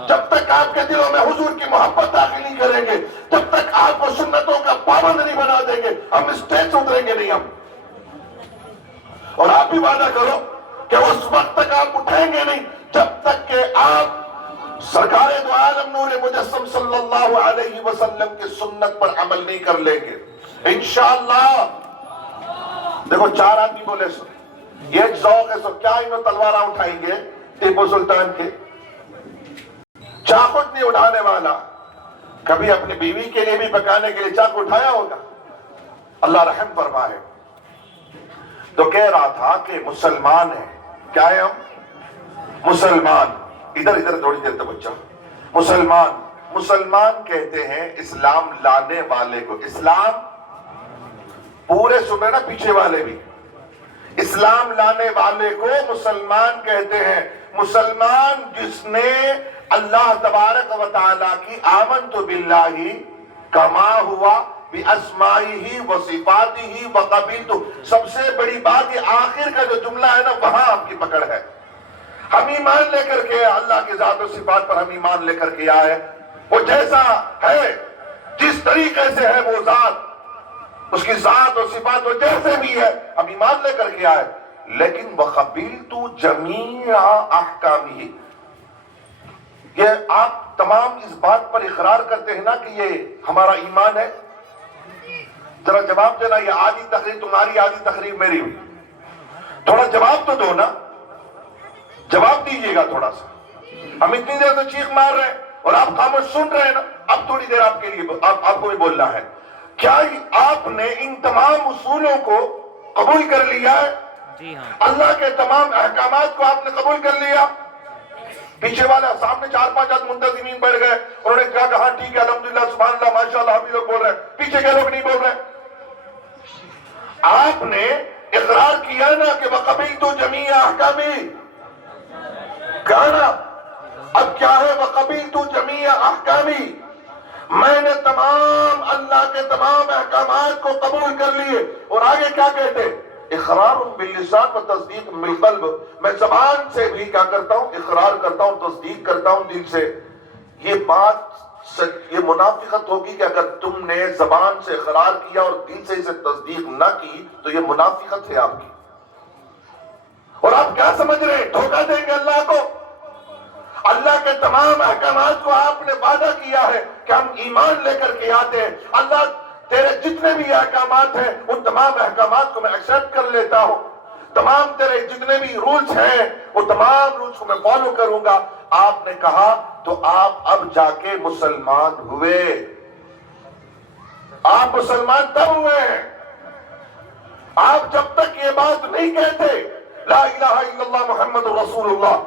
جب تک آپ کے دلوں میں حضور کی محبت داخل نہیں کریں گے، جب تک آپ کو سنتوں کا پابند نہیں بنا دیں گے، ہم اسٹیج سے اتریں گے نہیں ہم۔ اور آپ بھی وعدہ کرو کہ اس وقت تک آپ اٹھیں گے نہیں جب تک کہ آپ سرکار دو عالم نور مجسم صلی اللہ علیہ وسلم کی سنت پر عمل نہیں کر لیں گے انشاءاللہ۔ دیکھو 4 آدمی بولے سو، یہ ایک ذوق ہے، سو کیا انہوں تلوارہ اٹھائیں گے ٹیپو سلطان کے؟ چاقو نہیں اٹھانے والا کبھی اپنی بیوی کے لیے بھی پکانے کے لیے چاقو اٹھایا ہوگا؟ اللہ رحم فرمائے۔ تو کہہ رہا تھا کہ مسلمان ہیں. کیا ہے ہم؟ مسلمان. ادھر تھوڑی دیر توجہ. مسلمان کہتے ہیں اسلام لانے والے کو. اسلام پورے سن رہے نا پیچھے والے بھی. اسلام لانے والے کو مسلمان کہتے ہیں. مسلمان جس نے اللہ تبارک و تعالیٰ کی آمنت باللہ کما ہوا باسمائہ و صفاتہ وقبلت. سب سے بڑی بات یہ آخر کا جو جملہ ہے نا وہاں آپ کی پکڑ ہے. ہم ایمان لے کر کے اللہ کی ذات و صفات پر ہم ایمان لے کر کے آئے. وہ جیسا ہے جس طریقے سے ہے وہ ذات اس کی ذات اور صفات وہ جیسے بھی ہے ہم ایمان لے کر کے آئے. لیکن وَقَبِلْتُ جَمِيعَ أَحْكَامِهِ. یہ آپ تمام اس بات پر اقرار کرتے ہیں نا کہ یہ ہمارا ایمان ہے. ذرا جواب دینا. یہ آدھی تقریر تمہاری آدھی تقریر میری ہوئی. تھوڑا جواب تو دو نا. جواب دیجئے گا تھوڑا سا. ہم اتنی دیر سے چیخ مار رہے ہیں اور آپ خاموش سن رہے ہیں نا. اب تھوڑی دیر آپ کے لیے آپ کو بھی بولنا ہے. کیا آپ نے ان تمام اصولوں کو قبول کر لیا ہے؟ جی ہاں. اللہ کے تمام احکامات کو آپ نے قبول کر لیا؟ پیچھے والے سامنے 4-5 آدمی منتظمین بیٹھ گئے انہوں نے کہا کہ ہاں ٹھیک ہے الحمدللہ سبحان اللہ ماشاءاللہ ہم بھی لوگ بول رہے ہیں. پیچھے کے لوگ نہیں بول رہے. آپ نے اقرار کیا نا کہ وَقَبِلْتُ جَمِيعَ أَحْكَامِهِ. کہا نا. اب کیا ہے وَقَبِلْتُ جَمِيعَ أَحْكَامِهِ. میں نے تمام اللہ کے تمام احکامات کو قبول کر لیے. اور آگے کیا کہتے؟ اقرار باللسان و تصدیق بالقلب. میں زبان سے بھی کیا کرتا ہوں؟ اقرار کرتا ہوں تصدیق کرتا ہوں دل سے. یہ بات یہ منافقت ہوگی کہ اگر تم نے زبان سے اقرار کیا اور دل سے اسے تصدیق نہ کی تو یہ منافقت ہے آپ کی. اور آپ کیا سمجھ رہے ہیں دھوکہ دیں گے اللہ کو؟ اللہ کے تمام احکامات کو آپ نے وعدہ کیا ہے کہ ہم ایمان لے کر کے آتے ہیں. اللہ تیرے جتنے بھی احکامات ہیں ان تمام احکامات کو میں ایکسپٹ کر لیتا ہوں. تمام تیرے جتنے بھی رولز ہیں وہ تمام رولز کو میں فالو کروں گا. آپ نے کہا تو آپ اب جا کے مسلمان ہوئے. آپ مسلمان تب ہوئے ہیں. آپ جب تک یہ بات نہیں کہتے لا الہ الا اللہ محمد رسول اللہ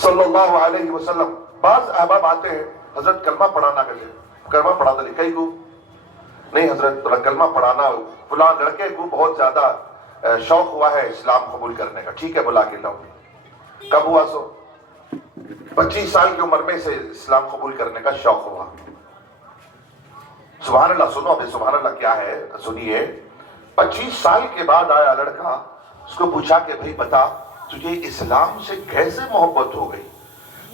صلی اللہ علیہ وسلم. بعض احباب آتے ہیں حضرت کلمہ پڑھانا کیسے؟ کلمہ پڑھا دے کئی کو نہیں حضرت کلمہ پڑھانا فلاں لڑکے کو بہت زیادہ شوق ہوا ہے اسلام قبول کرنے کا. ٹھیک ہے بلا کے لاؤ. کب ہوا؟ سو 25 سال کی عمر میں سے اسلام قبول کرنے کا شوق ہوا. سبحان اللہ. سنو ابھی سبحان اللہ کیا ہے سنیے. 25 سال کے بعد آیا لڑکا. اس کو پوچھا کہ بھئی بتا تجھے اسلام سے کیسے محبت ہو گئی؟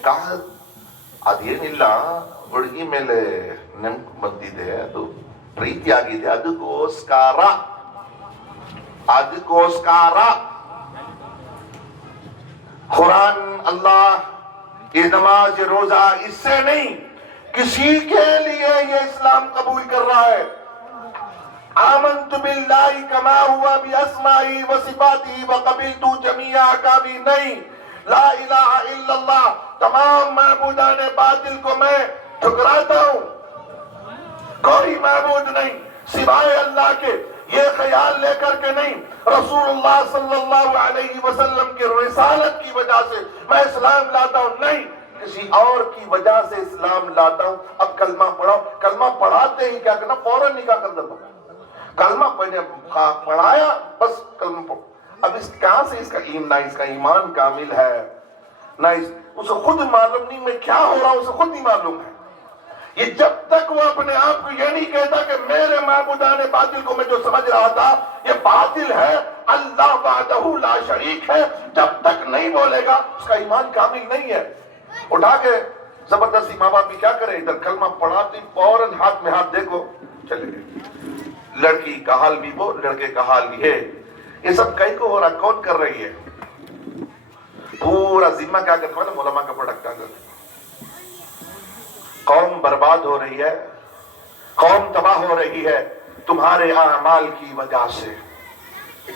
کہا ಅದೇನಿಲ್ಲ ಹುಡುಗಿ ಮೇಲೆ ನೆನಪು ಬಂದಿದೆ, ಅದು ಪ್ರೀತಿ ಆಗಿದೆ, ಅದಕ್ಕೋಸ್ಕರ قرآن اللہ یہ نماز یہ روزہ اس سے نہیں کسی کے لیے یہ اسلام قبول کر رہا ہے. آمنت باللہ کما ہوا باسمائی و صفاتی وقبلت جمیع احکامی. نہیں، لا الہ الا اللہ تمام معبودان باطل کو میں ٹھکراتا ہوں. کوئی معبود نہیں سوائے اللہ کے. یہ خیال لے کر کے نہیں رسول اللہ صلی اللہ علیہ وسلم کی رسالت کی وجہ سے میں اسلام لاتا ہوں. نہیں، کسی اور کی وجہ سے اسلام لاتا ہوں. اب کلمہ پڑھاؤ. کلمہ پڑھاتے ہی کیا کرنا؟ فوراً نکاح کر دیتا ہوں. کلمہ پڑھایا بس کلمہ پڑھو. اب اس کہاں سے اس کا ایمان کامل ہے نہ اسے خود معلوم نہیں میں کیا ہو رہا ہوں، اسے خود نہیں معلوم ہے. یہ جب تک وہ اپنے آپ کو یہ نہیں کہتا کہ میرے معبودان باطل کو میں جو سمجھ رہا تھا یہ باطل ہے، اللہ وحدہ لا شریک ہے، جب تک نہیں بولے گا اس کا ایمان کامل نہیں ہے. اٹھا کے زبردستی ماں باپ بھی کیا کرے، ادھر کلمہ پڑھاتی فوراً ہاتھ میں ہاتھ دیکھو چلے گئے. لڑکی کا حال بھی وہ، لڑکے کا حال بھی ہے. یہ سب کئی کو ہو رہا، کون کر رہی ہے؟ پورا ذمہ کیا کرتا ہے؟ علماء کا پروڈکٹ کیا کرتا ہے. قوم برباد ہو رہی ہے، قوم تباہ ہو رہی ہے تمہارے اعمال کی وجہ سے.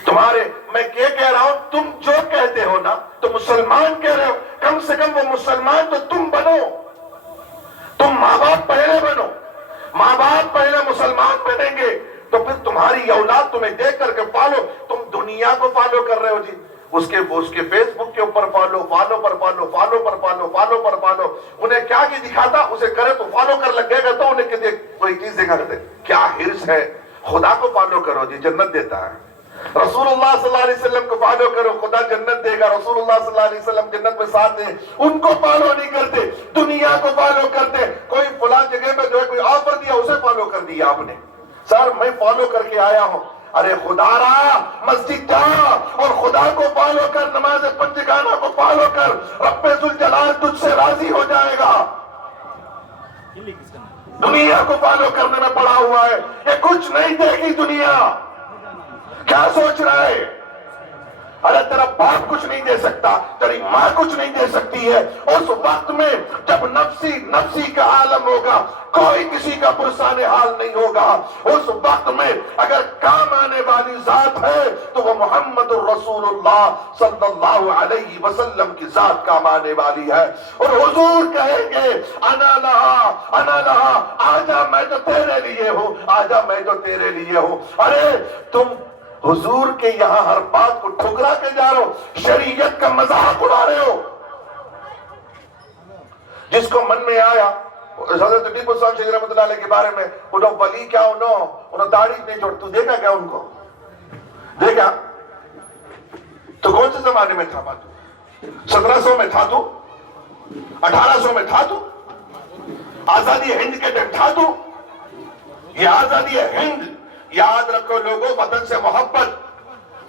تمہارے میں کیا کہہ رہا ہوں، تم جو کہتے ہو نا تو مسلمان کہہ رہے ہو، کم سے کم وہ مسلمان تو تم بنو. تم ماں باپ پہلے بنو. ماں باپ پہلے مسلمان بنیں گے تو پھر تمہاری اولاد تمہیں دیکھ کر کے پالو. تم دنیا دنیا کو فالو کر رہے ہو جی، اس کے فیس بک کے اوپر فالو پر فالو، انہیں کیا کی دکھاتا اسے کرے تو فالو کر لگے گا، تو انہیں کہ کوئی چیز دکھا کرتے، کیا حرص ہے. خدا کو فالو کرو جی، جنت دیتا ہے. رسول اللہ صلی اللہ علیہ وسلم کو فالو کرو، خدا جنت دے گا. رسول اللہ صلی اللہ علیہ وسلم جنت میں ساتھ دیں. ان کو فالو نہیں کرتے، دنیا کو فالو کرتے. کوئی فلاں جگہ میں جو ہے کوئی آفر دیا اسے فالو کر دیا آپ نے. سر میں فالو کر کے آیا ہوں. ارے خدا را، مسجد جا اور خدا کو فالو کر، نماز پنجگانہ کو فالو کر، رب ذوالجلال تجھ سے راضی ہو جائے گا. دنیا کو فالو کرنے میں پڑا ہوا ہے، یہ کچھ نہیں دے گی دنیا. کیا سوچ رہا ہے؟ ارے تیرا باپ کچھ نہیں دے سکتا، تیری ماں کچھ نہیں دے سکتی ہے. اس وقت میں جب نفسی کا عالم ہوگا، کوئی کسی کا پرسان حال نہیں ہوگا. اس وقت میں اگر کام آنے والی ذات ہے تو وہ محمد الرسول اللہ صلی اللہ علیہ وسلم کی ذات کام آنے والی ہے. اور حضور کہیں گے انا لہا، آجا میں تو تیرے لیے ہوں، آجا میں تو تیرے لیے ہوں. ارے تم حضور کے یہاں ہر بات کو ٹھکرا کے جا رہے ہو، شریعت کا مذاق اڑا رہے ہو. جس کو من میں آیا حضرت ٹیپو سلطان شاہی رحمۃ اللہ علیہ کے بارے میں، انہوں ولی کیا انہوں داڑھی نہیں چھوڑ. تو دیکھا کیا ان کو؟ دیکھا تو کون سے زمانے میں تھا بات؟ 1700 میں تھا تو، 1800 میں تھا تو، آزادی ہند کے ٹائم تھا تو. یہ آزادی ہے ہند. یاد رکھو لوگوں، وطن سے محبت،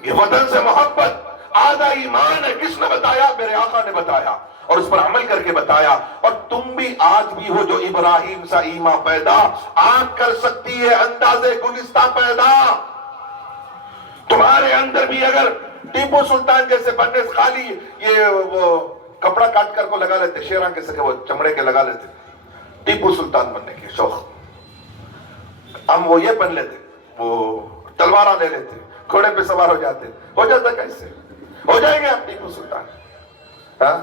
یہ وطن سے محبت آدھا ایمان ہے. کس نے بتایا؟ میرے آقا نے بتایا اور اس پر عمل کر کے بتایا. اور تم بھی آج بھی ہو جو ابراہیم سا ایمان پیدا آنکھ کر سکتی ہے اندازے گلستہ پیدا. تمہارے اندر بھی اگر ٹیپو سلطان جیسے بننے سے خالی یہ وہ کپڑا کاٹ کر کو لگا لیتے، شیران کے سکے وہ چمڑے کے لگا لیتے، ٹیپو سلطان بننے کے شوق، ہم وہ یہ بن لیتے، وہ تلوارہ لے لیتے، گھوڑے پہ سوار ہو جاتے. ہو جاتا کیسے؟ ہو جائیں گے آپ ٹیپو سلطان. ہاں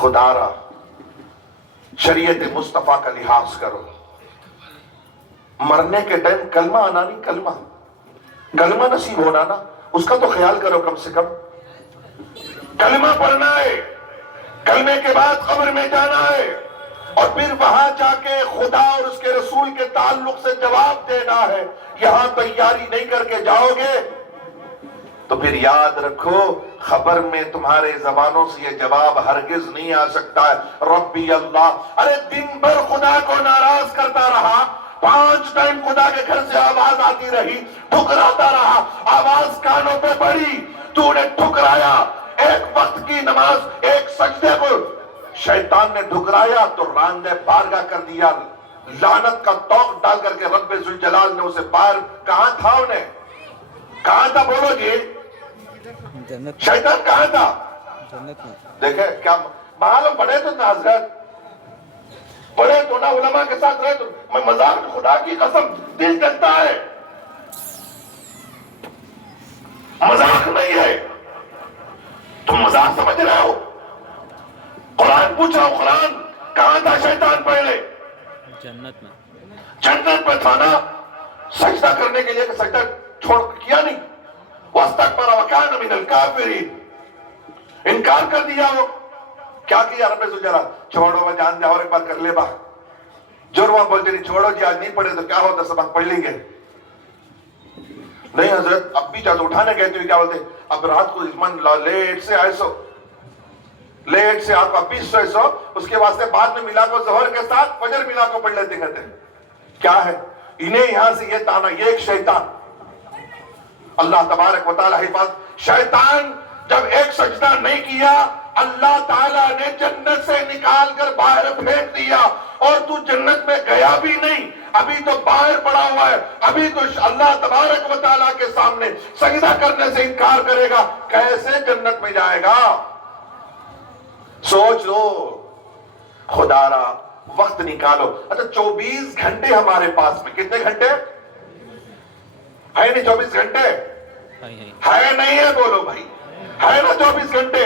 خدا را، شریعت مصطفیٰ کا لحاظ کرو. مرنے کے ٹائم کلمہ آنا نہیں، کلمہ نصیب ہونا نا، اس کا تو خیال کرو. کم سے کم کلمہ پڑھنا ہے، کلمے کے بعد قبر میں جانا ہے، اور پھر وہاں جا کے خدا اور اس کے رسول کے تعلق سے جواب دینا ہے. یہاں تیاری نہیں کر کے جاؤ گے تو پھر یاد رکھو خبر میں تمہارے زبانوں سے یہ جواب ہرگز نہیں آ سکتا ہے. ربی اللہ. ارے دن بھر خدا کو ناراض کرتا رہا، 5 ٹائم خدا کے گھر سے آواز آتی رہی، ٹھکراتا رہا، آواز کانوں پہ پڑی، تو نے ٹھکرایا. ایک وقت کی نماز، ایک سجدے کو شیطان نے ٹھکرایا تو راندے بارگاہ کر دیا. لعنت کا توق ڈال کر کے رب ذوالجلال نے اسے باہر. کہاں تھا انہیں؟ کہاں تھا؟ بولو جی، شیطان کہاں تھا؟ جنت میں. دیکھیں کیا معلوم. پڑھے تو نا حضرت، پڑھے تو نا، علماء کے ساتھ رہے تو. میں مذاق، خدا کی قسم دل جلتا ہے، مذاق نہیں ہے. تم مذاق سمجھ رہے ہو؟ قرآن پوچھ رہا ہوں، قرآن کہاں تھا شیطان پہلے؟ جنت میں. جنت میں تھا نا. سجدہ کرنے کے لیے کہ سجدہ چھوڑ کیا نہیں، واستکبر وکان من الکافرین، انکار کر دیا. وہ کیا کیا رب ذوالجلال؟ چھوڑو، میں جان دیا اور ایک بار کر لے با. جو وہاں بولتے نہیں چھوڑو جی، آج نہیں پڑھے تو کیا ہوتا، سبق پڑھ لیں گے. نہیں حضرت، اب بھی جب اٹھانے گئے تو کیا بولتے؟ اب رات کو من لیٹ سے آئے سو، لیٹ سے آپ کا 20 سو، اس کے واسطے بعد میں ملا کو ظہر کے ساتھ فجر ملا کو پڑھ لیتے. کہتے کیا ہے انہیں یہاں سے یہ تانا، یہ ایک شیطان. اللہ تبارک و تعالی حفاظت. شیطان جب ایک سجدہ نہیں کیا، اللہ تعالیٰ نے جنت سے نکال کر باہر پھینک دیا، اور تو جنت میں گیا بھی نہیں، ابھی تو باہر پڑا ہوا ہے. ابھی تو اللہ تبارک و تعالیٰ کے سامنے سجدہ کرنے سے انکار کرے گا، کیسے جنت میں جائے گا؟ سوچ لو. خدا را وقت نکالو. اچھا 24 گھنٹے ہمارے پاس میں، کتنے گھنٹے ہے؟ نہیں 24 گھنٹے ہے نہیں ہے؟ بولو بھائی، ہے نا 24 گھنٹے؟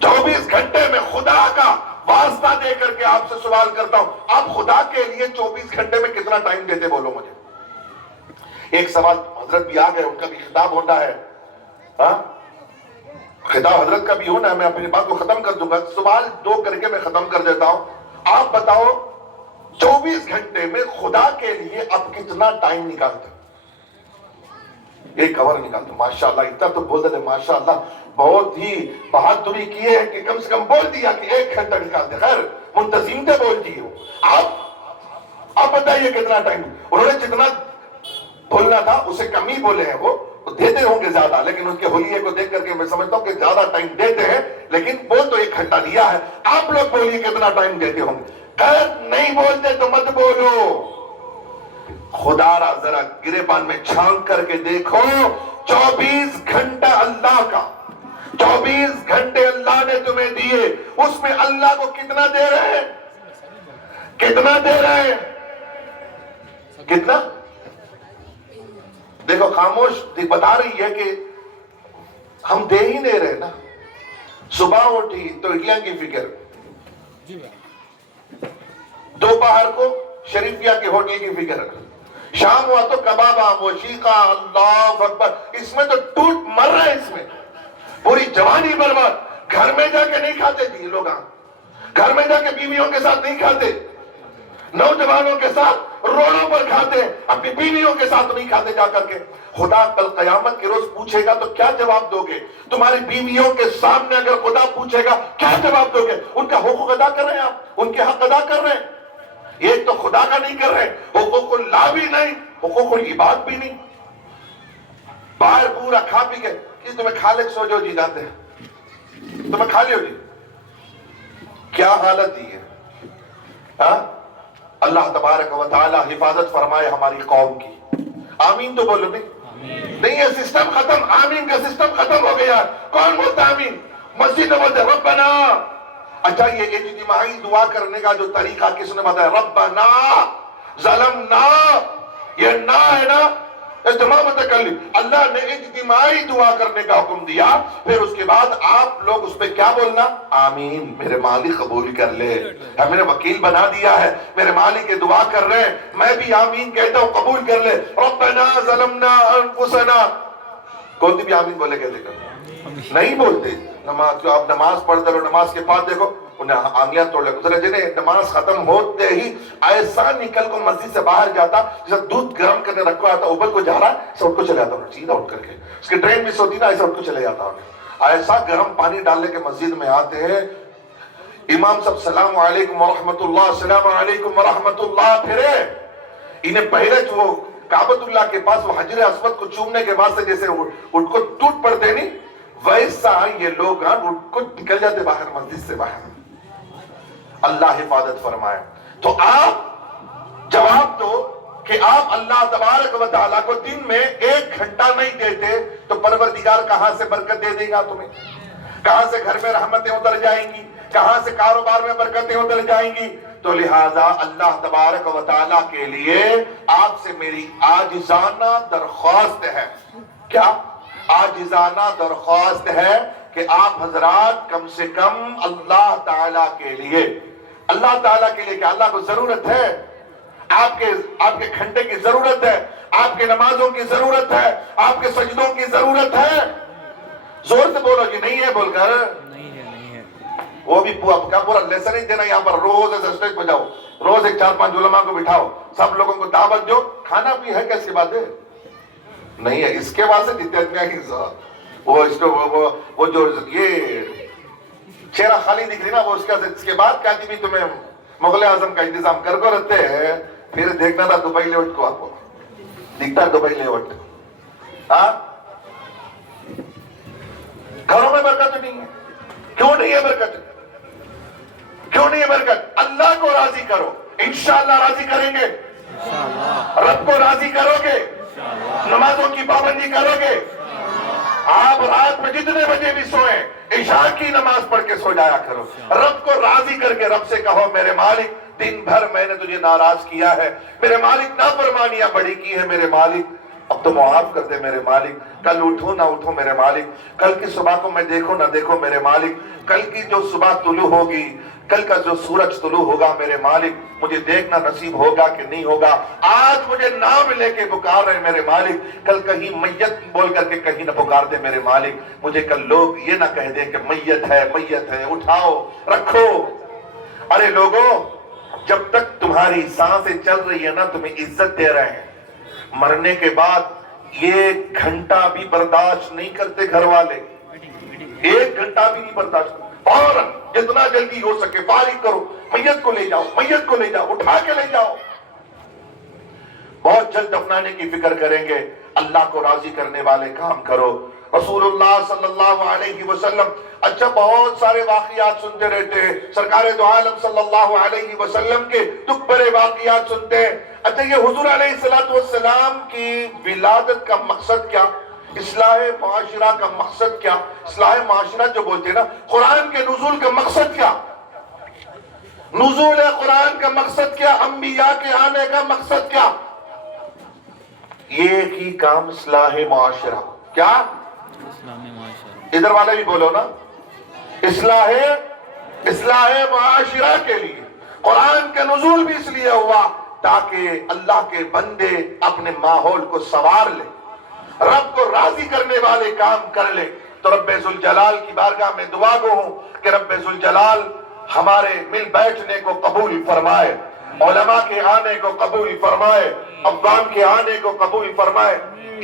24 گھنٹے میں خدا کا واسطہ دے کر کے آپ سے سوال کرتا ہوں، آپ خدا کے لیے 24 گھنٹے میں کتنا ٹائم دیتے؟ بولو مجھے. ایک سوال، حضرت بھی آ گئے، ان کا بھی خطاب ہوتا ہے. ہاں خطاب حضرت کا بھی ہونا ہے، میں اپنی بات کو ختم کر دوں گا، سوال 2 کر کے میں ختم کر دیتا ہوں. آپ بتاؤ 24 گھنٹے میں خدا کے لیے اب کتنا ٹائم نکالتے؟ ایک کور نکالتے. ماشاءاللہ اتنا تو بول دے ماشاءاللہ، بہت ہی بہادری کی ہے کہ کم سے کم بول دیا کہ 1 گھنٹہ نکالتے. خیر منتظم سے بول دیے ہو آپ بتائیے کتنا ٹائم. انہوں نے جتنا بولنا تھا اسے کم ہی بولے ہیں، وہ دیتے ہوں گے زیادہ، لیکن ان کے حلیے کو دیکھ کر کے میں سمجھتا ہوں کہ زیادہ ٹائم دیتے ہیں، لیکن بول تو 1 گھنٹہ دیا ہے. آپ لوگ بولیے کتنا ٹائم دیتے ہوں گے. اگر نہیں بولتے تو مت بولو. خدا را ذرا گریبان میں چھانک کر کے دیکھو، 24 گھنٹہ اللہ کا، 24 گھنٹے اللہ نے تمہیں دیے، اس میں اللہ کو کتنا دے رہے ہیں؟ کتنا دے رہے ہیں؟ کتنا؟ دیکھو خاموش بتا رہی ہے کہ ہم دے ہی نہیں رہے نا. صبح اٹھی تو اڈلیاں کی فکر، دوپہر کو شریفیہ کے ہوٹل کی فکر، شام ہوا تو کباب آموشی کا. اللہ اکبر، اس میں تو ٹوٹ مر رہے، اس میں پوری جوانی برباد. گھر میں جا کے نہیں کھاتے جی لوگ، گھر میں جا کے بیویوں کے ساتھ نہیں کھاتے، نوجوانوں کے ساتھ روڈوں پر کھاتے، اپنی بیویوں کے ساتھ نہیں کھاتے جا کر کے. خدا کل قیامت کے روز پوچھے گا تو کیا جواب دو گے؟ تمہاری بیویوں کے سامنے اگر خدا پوچھے گا کیا جواب دو گے؟ ان کا حقوق ادا کر رہے ہیں آپ، ان کے حق ادا کر رہے ہیں. ایک تو خدا کا نہیں کر رہے، حقوق اللہ بھی نہیں، حقوق العباد بھی نہیں. باہر پورا کھا پی کے کہ تمہیں کھا لے سو جو جی جاتے ہیں، تمہیں کھا لیو جی. کیا حالت دی ہے. ہاں اللہ تبارک و تعالی حفاظت فرمائے ہماری قوم کی. آمین تو بولو. نہیں یہ سسٹم ختم، آمین کا سسٹم ختم ہو گیا. کون بولتا آمین؟ مسجد میں بولتے ربنا. اچھا یہ اجتماعی دعا کرنے کا جو طریقہ کس نے بتایا؟ ربنا ظلمنا. یہ نا ہے نا اجتماع متکلم، اللہ نے اجتماعی دعا کرنے کا حکم دیا. پھر اس کے بعد آپ لوگ اس پہ کیا بولنا؟ آمین. میرے مالک قبول کر لے، ہمیں نے وکیل بنا دیا ہے، میرے مالک کے دعا کر رہے ہیں، میں بھی آمین کہتا ہوں، قبول کر لے. ربنا ظلمنا انفسنا. کون بھی آمین بولے کہتے کر نہیں بولتے. نماز جو آپ نماز پڑھتے رہو، نماز کے بعد دیکھو انہیں آنگلیاں توڑ لے گزرے جنہیں نماز ختم ہوتے ہی ایسا نکل کو مسجد سے باہر جاتا جیسا دودھ گرم کرنے رکھا آتا، اوپر کو جا رہا ہے ایسا اٹھ کو چلے جاتا ہوں، سیدھا اٹھ کر کے اس کی ٹرین مس ہوتی نا ایسا اٹھ کو چلے جاتا ہوں. ایسا گرم پانی ڈالنے کے مسجد میں آتے ہیں. امام صاحب سلام علیکم ورحمت اللہ، سلام علیکم ورحمت اللہ پھرے. انہیں پہلے جو وہ کعبۃ اللہ کے پاس وہ حجر اسود کو چومنے کے بعد سے جیسے اٹھ کو ٹوٹ پڑتے نہیں، ویسا یہ لوگ اٹھ کو نکل جاتے باہر مسجد سے باہر. اللہ حفاظت فرمائے. تو آپ جواب دو کہ آپ اللہ تبارک و تعالیٰ کو دن میں 1 گھنٹہ نہیں دیتے تو پروردگار کہاں سے برکت دے دے گا تمہیں؟ کہاں سے گھر میں رحمتیں اتر جائیں گی؟ کہاں سے کاروبار میں برکتیں اتر جائیں گی؟ تو لہٰذا اللہ تبارک و تعالیٰ کے لیے آپ سے میری عاجزانہ درخواست ہے. کیا عاجزانہ درخواست ہے کہ آپ حضرات کم سے کم اللہ تعالیٰ کے لیے کہ اللہ کو ضرورت ہے، آپ کے گھنٹے کی ضرورت ہے، آپ کے نمازوں کی ضرورت ہے، آپ کے سجدوں کی ضرورت ہے. زور سے بولو جی نہیں ہے بول کر. نہیں ہے. وہ بھی پورا لیسن ہی دینا. یہاں پر روز ایسے اسٹیج پہ جاؤ، روز 4-5 علماء کو بٹھاؤ، سب لوگوں کو دعوت دو. کھانا بھی ہے کیسی بات ہے؟ نہیں ہے. اس کے بعد سے جتنے وہ جو یہ چہرہ خالی دکھ رہی نا، وہ اس کے بعد کہتی بھی تمہیں مغل اعظم کا انتظام کر کو رہتے ہیں. پھر دیکھنا تھا دبئی لیوٹ کو، آپ کو دکھتا ہے دبئی لیوٹ. ہاں گھروں میں برکت نہیں ہے. کیوں نہیں ہے برکت؟ کیوں نہیں ہے برکت؟ اللہ کو راضی کرو، انشاءاللہ راضی کریں گے. رب کو راضی کرو گے، نمازوں کی پابندی کرو گے. آپ رات میں جتنے بجے بھی سوئیں عشاء کی نماز پڑھ کے سو جایا کرو. رب کو راضی کر کے رب سے کہو میرے مالک دن بھر میں نے تجھے ناراض کیا ہے، میرے مالک نافرمانیاں بڑی کی ہے، میرے مالک اب تو معاف کر دے میرے مالک، کل اٹھو نہ اٹھو میرے مالک، کل کی صبح کو میں دیکھو نہ دیکھو میرے مالک، کل کی جو صبح طلوع ہوگی، کل کا جو سورج طلوع ہوگا میرے مالک، مجھے دیکھنا نصیب ہوگا کہ نہیں ہوگا۔ آج مجھے نام لے کے پکار رہے میرے مالک، کل کہیں میت بول کر کے کہیں نہ پکار دے میرے مالک، مجھے کل لوگ یہ نہ کہہ دیں کہ میت ہے، اٹھاؤ رکھو۔ ارے لوگوں، جب تک تمہاری سانسیں چل رہی ہے نا تمہیں عزت دے رہے ہیں، مرنے کے بعد ایک گھنٹہ بھی برداشت نہیں کرتے گھر والے، ایک گھنٹہ بھی نہیں برداشت کرتے، فوراً جتنا جلدی ہو سکے فارغ کرو، میت کو لے جاؤ، میت کو لے جاؤ، اٹھا کے لے جاؤ۔ بہت جلد دفنانے کی فکر کریں گے، اللہ کو راضی کرنے والے کام کرو۔ رسول اللہ صلی اللہ علیہ وسلم اچھا بہت سارے واقعات سنتے رہتے ہیں، سرکار دو عالم صلی اللہ علیہ وسلم کے دکھ بھرے واقعات سنتے ہیں۔ اچھا یہ حضور علیہ السلام کی ولادت کا مقصد کیا، اصلاح معاشرہ کا مقصد کیا، اصلاح معاشرہ جو بولتے ہیں نا، قرآن کے نزول کا مقصد کیا، نزول قرآن کا مقصد کیا، انبیاء کے آنے کا مقصد کیا، ایک ہی کام، اصلاح معاشرہ۔ کیا؟ اسلامی معاشرہ۔ ادھر والا بھی بولو نا، اصلاح معاشرہ کے لیے قرآن کے نزول بھی اس لیے ہوا تاکہ اللہ کے بندے اپنے ماحول کو سنوار لیں، رب کو راضی کرنے والے کام کر لیں۔ تو رب ذوالجلال کی بارگاہ میں دعا گو ہوں کہ رب ذوالجلال ہمارے مل بیٹھنے کو قبول فرمائے، علماء کے آنے کو قبول فرمائے، عوام کے آنے کو قبول فرمائے۔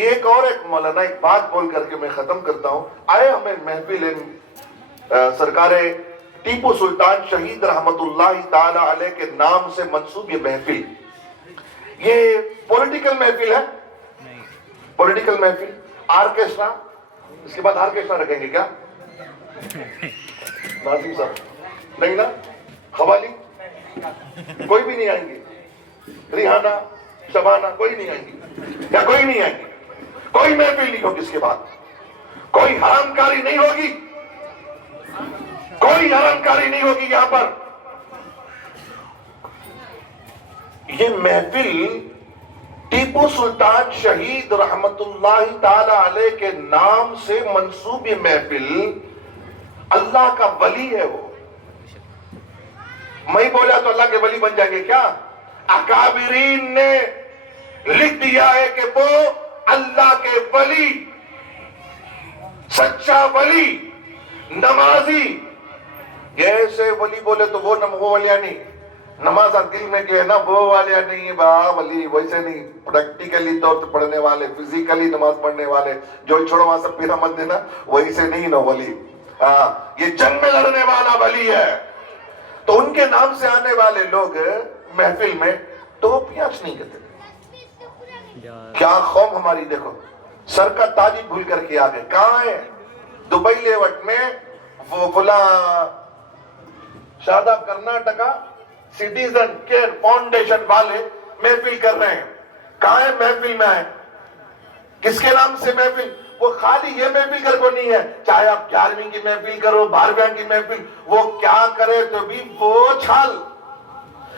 ایک مولانا ایک بات بول کر کے میں ختم کرتا ہوں۔ آئے ہمیں محفل سرکار ٹیپو سلطان شہید رحمت اللہ تعالی علیہ کے نام سے منسوب یہ محفل، یہ پولیٹیکل محفل ہے، پولیٹیکل محفل، آرکیسٹرا، اس کے بعد آرکیسٹرا رکھیں گے کیا ناظم صاحب؟ نہیں نا، قوالی کوئی بھی نہیں آئیں گے، ریحانہ شبانہ کوئی نہیں آئیں گے، کیا کوئی نہیں آئیں گے؟ کوئی محفل نہیں ہوگی، اس کے بعد کوئی حرام کاری نہیں ہوگی، کوئی حرام کاری نہیں ہوگی یہاں پر۔ یہ محفل ٹیپو سلطان شہید رحمت اللہ تعالی علیہ کے نام سے منسوب، یہ محفل اللہ کا ولی ہے۔ وہ میں بولا تو اللہ کے ولی بن جائیں گے کیا؟ اکابرین نے لکھ دیا ہے کہ وہ اللہ کے ولی، سچا ولی، نمازی۔ ایسے ولی بولے تو وہ والیاں نہیں، نماز دل میں کہ ہے نا وہ والیاں نہیں، ولی ویسے نہیں، پریکٹیکلی طور پر پڑھنے والے، فزیکلی نماز پڑھنے والے، جو چھوڑو وہاں سب پیرا مت دینا، ویسے نہیں نا ولی۔ یہ جنگ میں لڑنے والا ولی ہے۔ تو ان کے نام سے آنے والے لوگ محفل میں ٹوپیاں نہیں کرتے۔ کیا قوم ہماری، دیکھو سر کا تاج ہی بھول کر کے آگے کہاں ہے؟ دبئی لیوٹ میں وہ فلاں شاداب کرناٹکا سٹیزن کیئر فاؤنڈیشن والے محفل کر رہے ہیں۔ کہاں ہے محفل میں آئے؟ کس کے نام سے محفل؟ وہ خالی یہ محفل کر کو نہیں ہے، چاہے آپ 11ویں کی محفل کرو، 12ویں کی محفل، وہ کیا کرے تو بھی وہ چھال۔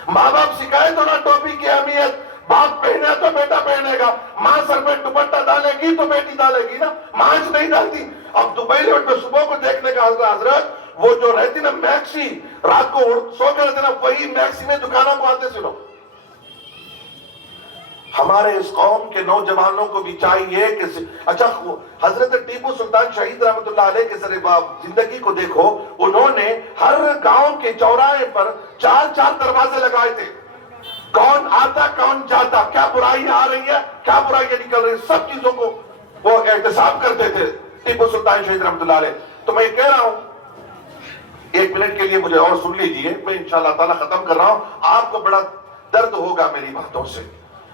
ماں باپ سکھائے تو نہ ٹوپی کی اہمیت، باپ پہنے تو بیٹا پہنے گا، ماں سر پہ دوپٹہ ڈالے گی تو بیٹی ڈالے گی نا، ماں نہیں ڈالتی۔ اب دبئی لیوٹ میں صبح کو دیکھنے کا حضرت وہ جو رہتی نا میکسی، رات کو سو کر رہتے نا، وہی میکسی میں دکانوں کو آتے سنو۔ ہمارے اس قوم کے نوجوانوں کو بھی چاہیے کہ اچھا حضرت ٹیپو سلطان شہید رحمت اللہ علیہ کے سر زندگی کو دیکھو، انہوں نے ہر گاؤں کے چوراہے پر 4 دروازے لگائے تھے، کون آتا کون جاتا، کیا برائی آ رہی ہے کیا برائی نکل رہی ہے، سب چیزوں کو وہ احتساب کرتے تھے ٹیپو سلطان شہید رحمت اللہ علیہ۔ تو میں یہ کہہ رہا ہوں، 1 منٹ کے لیے مجھے اور سن لیجئے، میں انشاءاللہ تعالیٰ ختم کر رہا ہوں۔ آپ کو بڑا درد ہوگا میری باتوں سے۔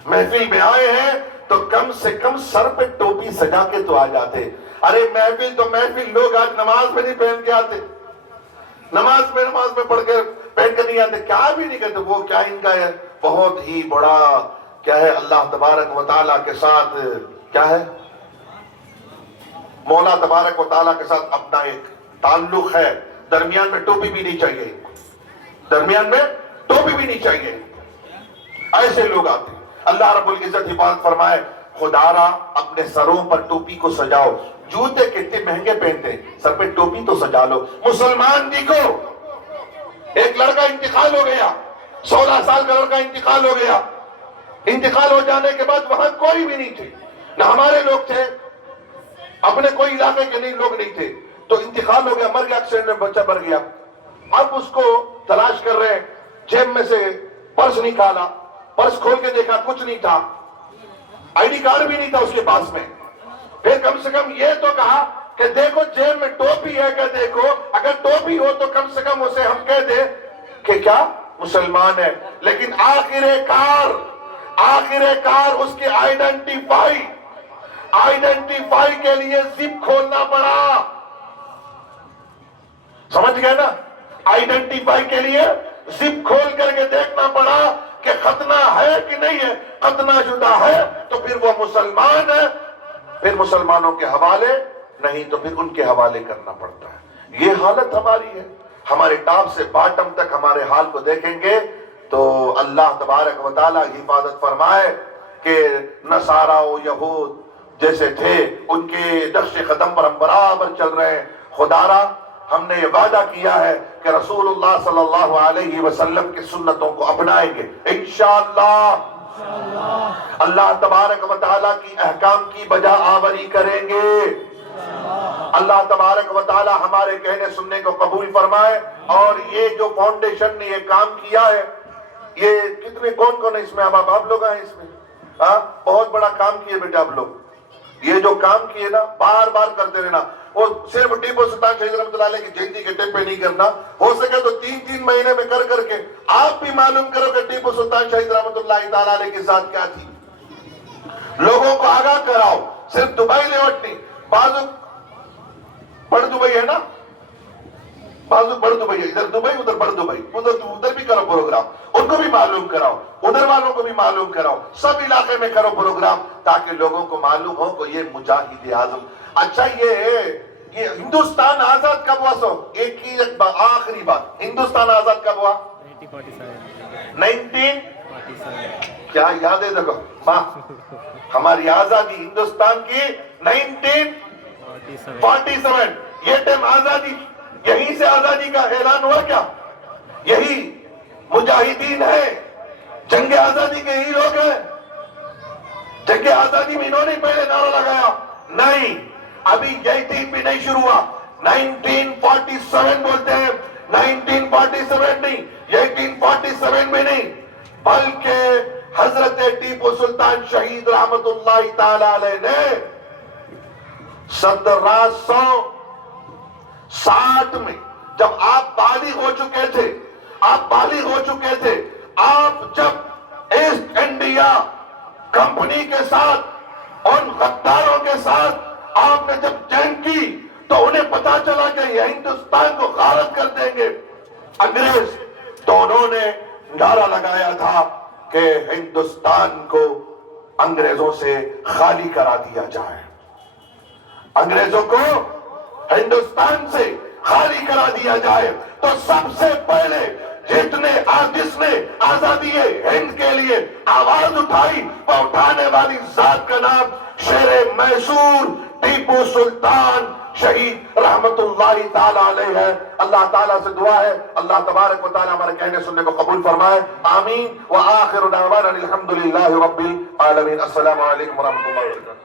محفل میں آئے ہیں تو کم سے کم سر پہ ٹوپی سجا کے تو آ جاتے۔ ارے محفل تو محفل، لوگ آج نماز میں نہیں پہن کے آتے، نماز میں پڑھ کے پہن کے نہیں آتے، کیا بھی نہیں کرتے۔ وہ کیا ان کا ہے بہت ہی بڑا کیا ہے، اللہ تبارک و تعالیٰ کے ساتھ کیا ہے، مولا تبارک و تعالیٰ کے ساتھ اپنا ایک تعلق ہے۔ درمیان میں ٹوپی بھی نہیں چاہیے، درمیان میں ٹوپی بھی نہیں چاہیے۔ ایسے لوگ آتے، اللہ رب العزت حفاظت فرمائے۔ خدارا اپنے سروں پر ٹوپی کو سجاؤ، جوتے کتنے مہنگے پہنتے ہیں، سر پہ ٹوپی تو سجا لو۔ مسلمان دیکھو، ایک لڑکا انتقال ہو گیا، 16 سال کا لڑکا انتقال ہو گیا، انتقال ہو جانے کے بعد وہاں کوئی بھی نہیں تھے، نہ ہمارے لوگ تھے، اپنے کوئی علاقے کے لوگ نہیں تھے، تو انتقال ہو گیا، مر گیا، ایکسیڈنٹ میں بچہ مر گیا۔ اب اس کو تلاش کر رہے ہیں، جیب میں سے پرس نکالا، پرس کھول کے دیکھا کچھ نہیں تھا، آئی ڈی کارڈ بھی نہیں تھا اس کے پاس میں۔ پھر کم سے کم یہ تو کہا کہ دیکھو جیب میں ٹوپی ہے، کہ دیکھو اگر ٹوپی ہو تو کم سے کم اسے ہم کہہ دیں کہ کیا مسلمان ہے۔ لیکن آخر کار اس کی آئیڈینٹیفائی کے لیے زپ کھولنا پڑا، سمجھ گئے نا؟ آئیڈینٹیفائی کے لیے زپ کھول کر کے دیکھنا پڑا کہ ختنہ ہے کہ نہیں ہے، ختنہ شدہ ہے تو پھر وہ مسلمان ہے، پھر مسلمانوں کے حوالے، نہیں تو پھر ان کے حوالے کرنا پڑتا ہے۔ یہ حالت ہماری ہے، ہمارے ٹاپ سے باٹم تک ہمارے حال کو دیکھیں گے تو اللہ تبارک و تعالیٰ حفاظت فرمائے کہ نصارہ و یہود جیسے تھے ان کے نقش قدم پر ہم برابر چل رہے ہیں۔ خدارا ہم نے یہ وعدہ کیا ہے کہ رسول اللہ صلی اللہ علیہ وسلم کی سنتوں کو اپنائیں گے انشاءاللہ، اللہ تبارک و تعالیٰ کی احکام کی بجا آوری کریں گے۔ اللہ تبارک و تعالیٰ ہمارے کہنے سننے کو قبول فرمائے۔ اور یہ جو فاؤنڈیشن نے یہ کام کیا ہے، یہ کتنے کون ہے اس میں؟ آپ لوگ ہیں اس میں؟ بہت بڑا کام کیے بیٹے آپ لوگ، یہ جو کام کیے نا بار بار کرتے رہنا۔ وہ صرف ٹیپو سلطان شہید رحمۃ اللہ علیہ کی جینتی کے ٹائم پہ نہیں کرنا، ہو سکے تو 3 مہینے میں کر کے آپ بھی معلوم کرو کہ ٹیپو سلطان شہید رحمۃ اللہ تعالیٰ علیہ کی ذات کیا تھی، لوگوں کو آگاہ کراؤ۔ صرف دبئی لیوٹ نہیں، بازو بڑھ دبئی ہے نا، بازو بڑھ دبئی ہے، ادھر دبئی ادھر بڑھ دبئی، ادھر بھی کرو پروگرام، ان کو بھی معلوم کراؤ، ادھر والوں کو بھی معلوم کراؤ، سب علاقے میں کرو پروگرام تاکہ لوگوں کو معلوم ہو کہ یہ مجاہد اعظم۔ اچھا یہ ہندوستان آزاد کب ہوا؟ ایک آخری بات، ہندوستان آزاد کب ہوا؟ 19 کیا یاد ہے؟ دیکھو ہماری آزادی ہندوستان کی 1947، یہ ٹائم آزادی، یہیں سے آزادی کا اعلان ہوا کیا؟ یہی مجاہدین ہے، جنگ آزادی کے ہی لوگ ہیں۔ جنگ آزادی میں انہوں نے پہلے نعرہ لگایا نہیں، ابھی یہ دن بھی نہیں شروع ہوا، 1947 بولتے ہیں، 1947 نہیں، 1847 میں نہیں، بلکہ حضرت ٹیپو سلطان شہید رحمت اللہ تعالی علیہ نے 1760 میں جب آپ بالغ ہو چکے تھے، آپ جب ایسٹ انڈیا کمپنی کے ساتھ اور غداروں کے ساتھ آپ نے جب جنگ کی تو انہیں پتا چلا کہ یہ ہندوستان کو غارت کر دیں گے انگریز، تو انہوں نے نعرہ لگایا تھا کہ ہندوستان کو انگریزوں سے خالی کرا دیا جائے، انگریزوں کو ہندوستان سے خالی کرا دیا جائے۔ تو سب سے پہلے جس نے آزادی ہند کے لیے آواز اٹھائی، وہ اٹھانے والی ذات کا نام شیر میسور ٹیپو سلطان شہید رحمت اللہ تعالیٰ علیہ ہے۔ اللہ تعالیٰ سے دعا ہے اللہ تبارک و تعالیٰ ہمارے کہنے سننے کو قبول فرمائے، آمین۔ وآخر دعوانا الحمدللہ رب العالمین۔ السلام علیکم ورحمۃ اللہ وبرکاتہ۔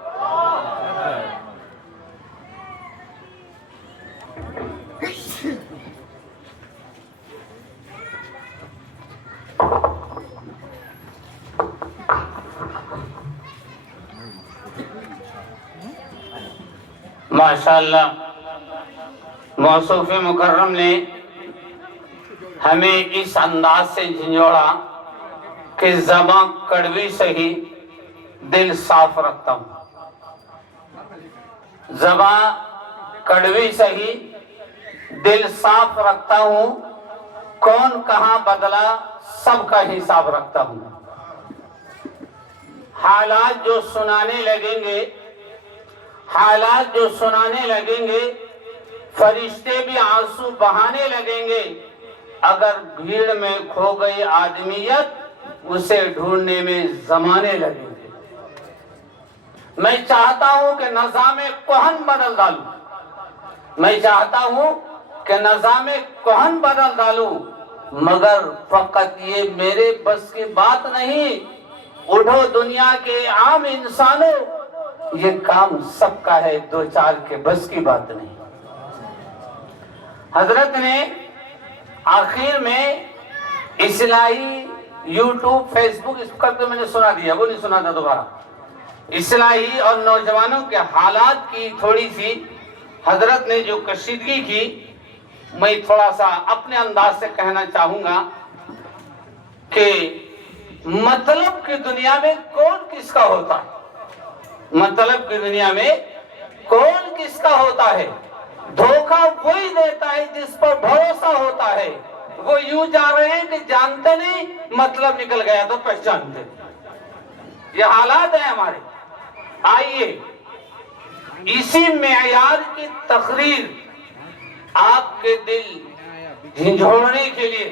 ماشاءاللہ موصوف مکرم نے ہمیں اس انداز سے جھنجھوڑا کہ زباں کڑوی سہی دل صاف رکھتا ہوں، زباں کڑوی سہی دل صاف رکھتا ہوں، کون کہاں بدلا سب کا حساب رکھتا ہوں۔ حالات جو سنانے لگیں گے فرشتے بھی آنسو بہانے لگیں گے، اگر بھیڑ میں کھو گئی آدمیت اسے ڈھونڈنے میں زمانے لگیں گے۔ میں چاہتا ہوں کہ نظام کہن بدل ڈالوں، میں چاہتا ہوں کہ نظام کہن بدل ڈالوں، مگر فقط یہ میرے بس کی بات نہیں، اٹھو دنیا کے عام انسانوں، یہ کام سب کا ہے، دو چار کے بس کی بات نہیں۔ حضرت نے آخر میں اصلاحی یوٹیوب فیس بک اس پر میں نے سنا دیا، وہ نہیں سنا تھا دوبارہ، اصلاحی اور نوجوانوں کے حالات کی تھوڑی سی حضرت نے جو کشیدگی کی، میں تھوڑا سا اپنے انداز سے کہنا چاہوں گا کہ مطلب کی دنیا میں کون کس کا ہوتا ہے، مطلب کی دنیا میں کون کس کا ہوتا ہے، دھوکہ وہی دیتا ہے جس پر بھروسہ ہوتا ہے۔ وہ یوں جا رہے ہیں کہ جانتے نہیں، مطلب نکل گیا تو پہچانتے، یہ حالات ہیں ہمارے۔ آئیے اسی معیار کی تقریر آپ کے دل جھنجھوڑنے کے لیے،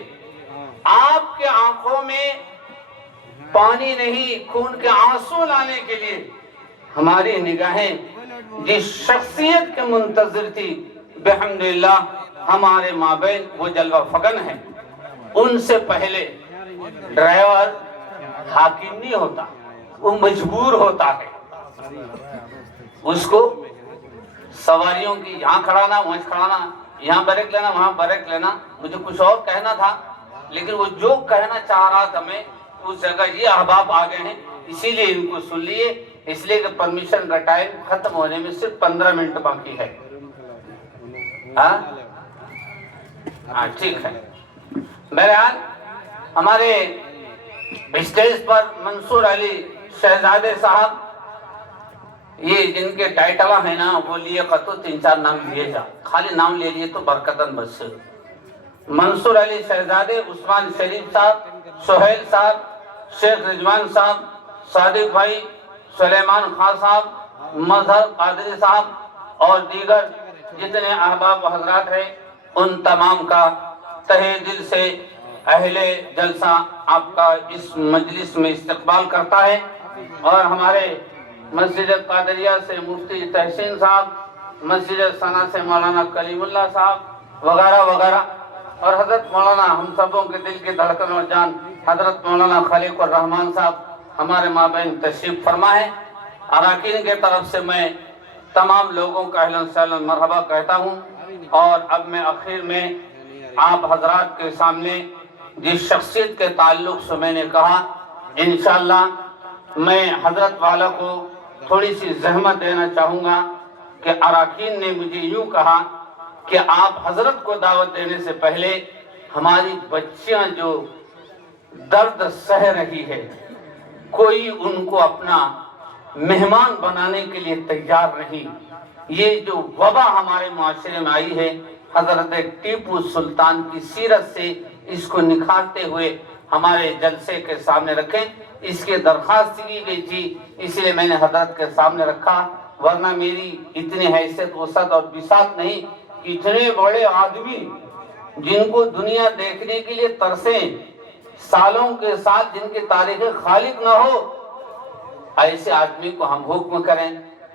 آپ کے آنکھوں میں پانی نہیں خون کے آنسو لانے کے لیے، ہماری نگاہیں جس شخصیت کے منتظر تھی، بحمداللہ ہمارے مابین وہ جلوہ فگن ہے۔ ان سے پہلے ڈرائیور حاکم نہیں ہوتا، وہ مجبور ہوتا ہے، اس کو سواریوں کی یہاں کھڑانا وہاں کھڑانا، یہاں بریک لینا وہاں بریک لینا۔ مجھے کچھ اور کہنا تھا لیکن وہ جو کہنا چاہ رہا تھا میں اس جگہ، یہ احباب آ گئے ہیں اسی لیے ان کو سن لیے، اس لیے کہ پرمیشن کا ٹائم ختم ہونے میں صرف 15 منٹ باقی ہے۔ ہاں ٹھیک ہے۔ بہرحال ہمارے اسٹیج پر منصور علی شہزادے صاحب، یہ جن کے ٹائٹل ہیں نا وہ لیے قطو 3-4 نام لیے جا، خالی نام لے لیے تو برکتن بس۔ منصور علی شہزادے، عثمان شریف صاحب، سہیل صاحب، شیخ رضوان صاحب، صادق بھائی، سلیمان خان صاحب، مظہر قادری صاحب اور دیگر جتنے احباب و حضرات ہیں، ان تمام کا تہہ دل سے اہل جلسہ آپ کا اس مجلس میں استقبال کرتا ہے۔ اور ہمارے مسجد قادریہ سے مفتی تحسین صاحب، مسجد ثنا سے مولانا کلیم اللہ صاحب وغیرہ وغیرہ، اور حضرت مولانا ہم سبوں کے دل کی دھڑکن اور جان حضرت مولانا خلیق الرحمان صاحب ہمارے مابین تشریف فرما ہے۔ اراکین کے طرف سے میں تمام لوگوں کا اہلا وسہلا مرحبا کہتا ہوں۔ اور اب میں آخر میں آپ حضرات کے سامنے جس شخصیت کے تعلق سے میں نے کہا، انشاءاللہ میں حضرت والا کو تھوڑی سی زحمت دینا چاہوں گا کہ اراکین نے مجھے یوں کہا کہ آپ حضرت کو دعوت دینے سے پہلے ہماری بچیاں جو درد سہ رہی ہے، کوئی ان کو اپنا مہمان بنانے کے لیے تیار نہیں۔ یہ جو وبا ہمارے معاشرے میں آئی ہے، حضرت ٹیپو سلطان کی سیرت سے اس کو نکھارتے ہوئے ہمارے جلسے کے سامنے رکھیں، اس کی درخواست کی گئی تھی، اس لیے میں نے حضرت کے سامنے رکھا، ورنہ میری اتنی حیثیت وسعت اور بساط نہیں کہ اتنے بڑے آدمی جن کو دنیا دیکھنے کے لیے ترسیں، سالوں کے ساتھ جن کی تاریخ خالق نہ ہو، ایسے آدمی کو ہم حکم کریں۔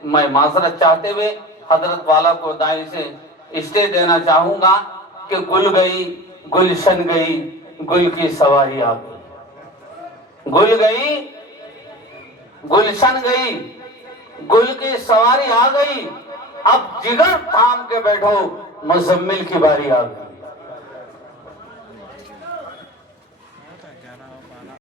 میں معذرت چاہتے ہوئے حضرت والا کو دائیں سے اسٹے دینا چاہوں گا کہ گل گئی گلشن گئی، گل کی سواری آ گئی، گل گئی گلشن گئی، گل کی سواری آ گئی، اب جگر تھام کے بیٹھو، مزمل کی باری آ گئی۔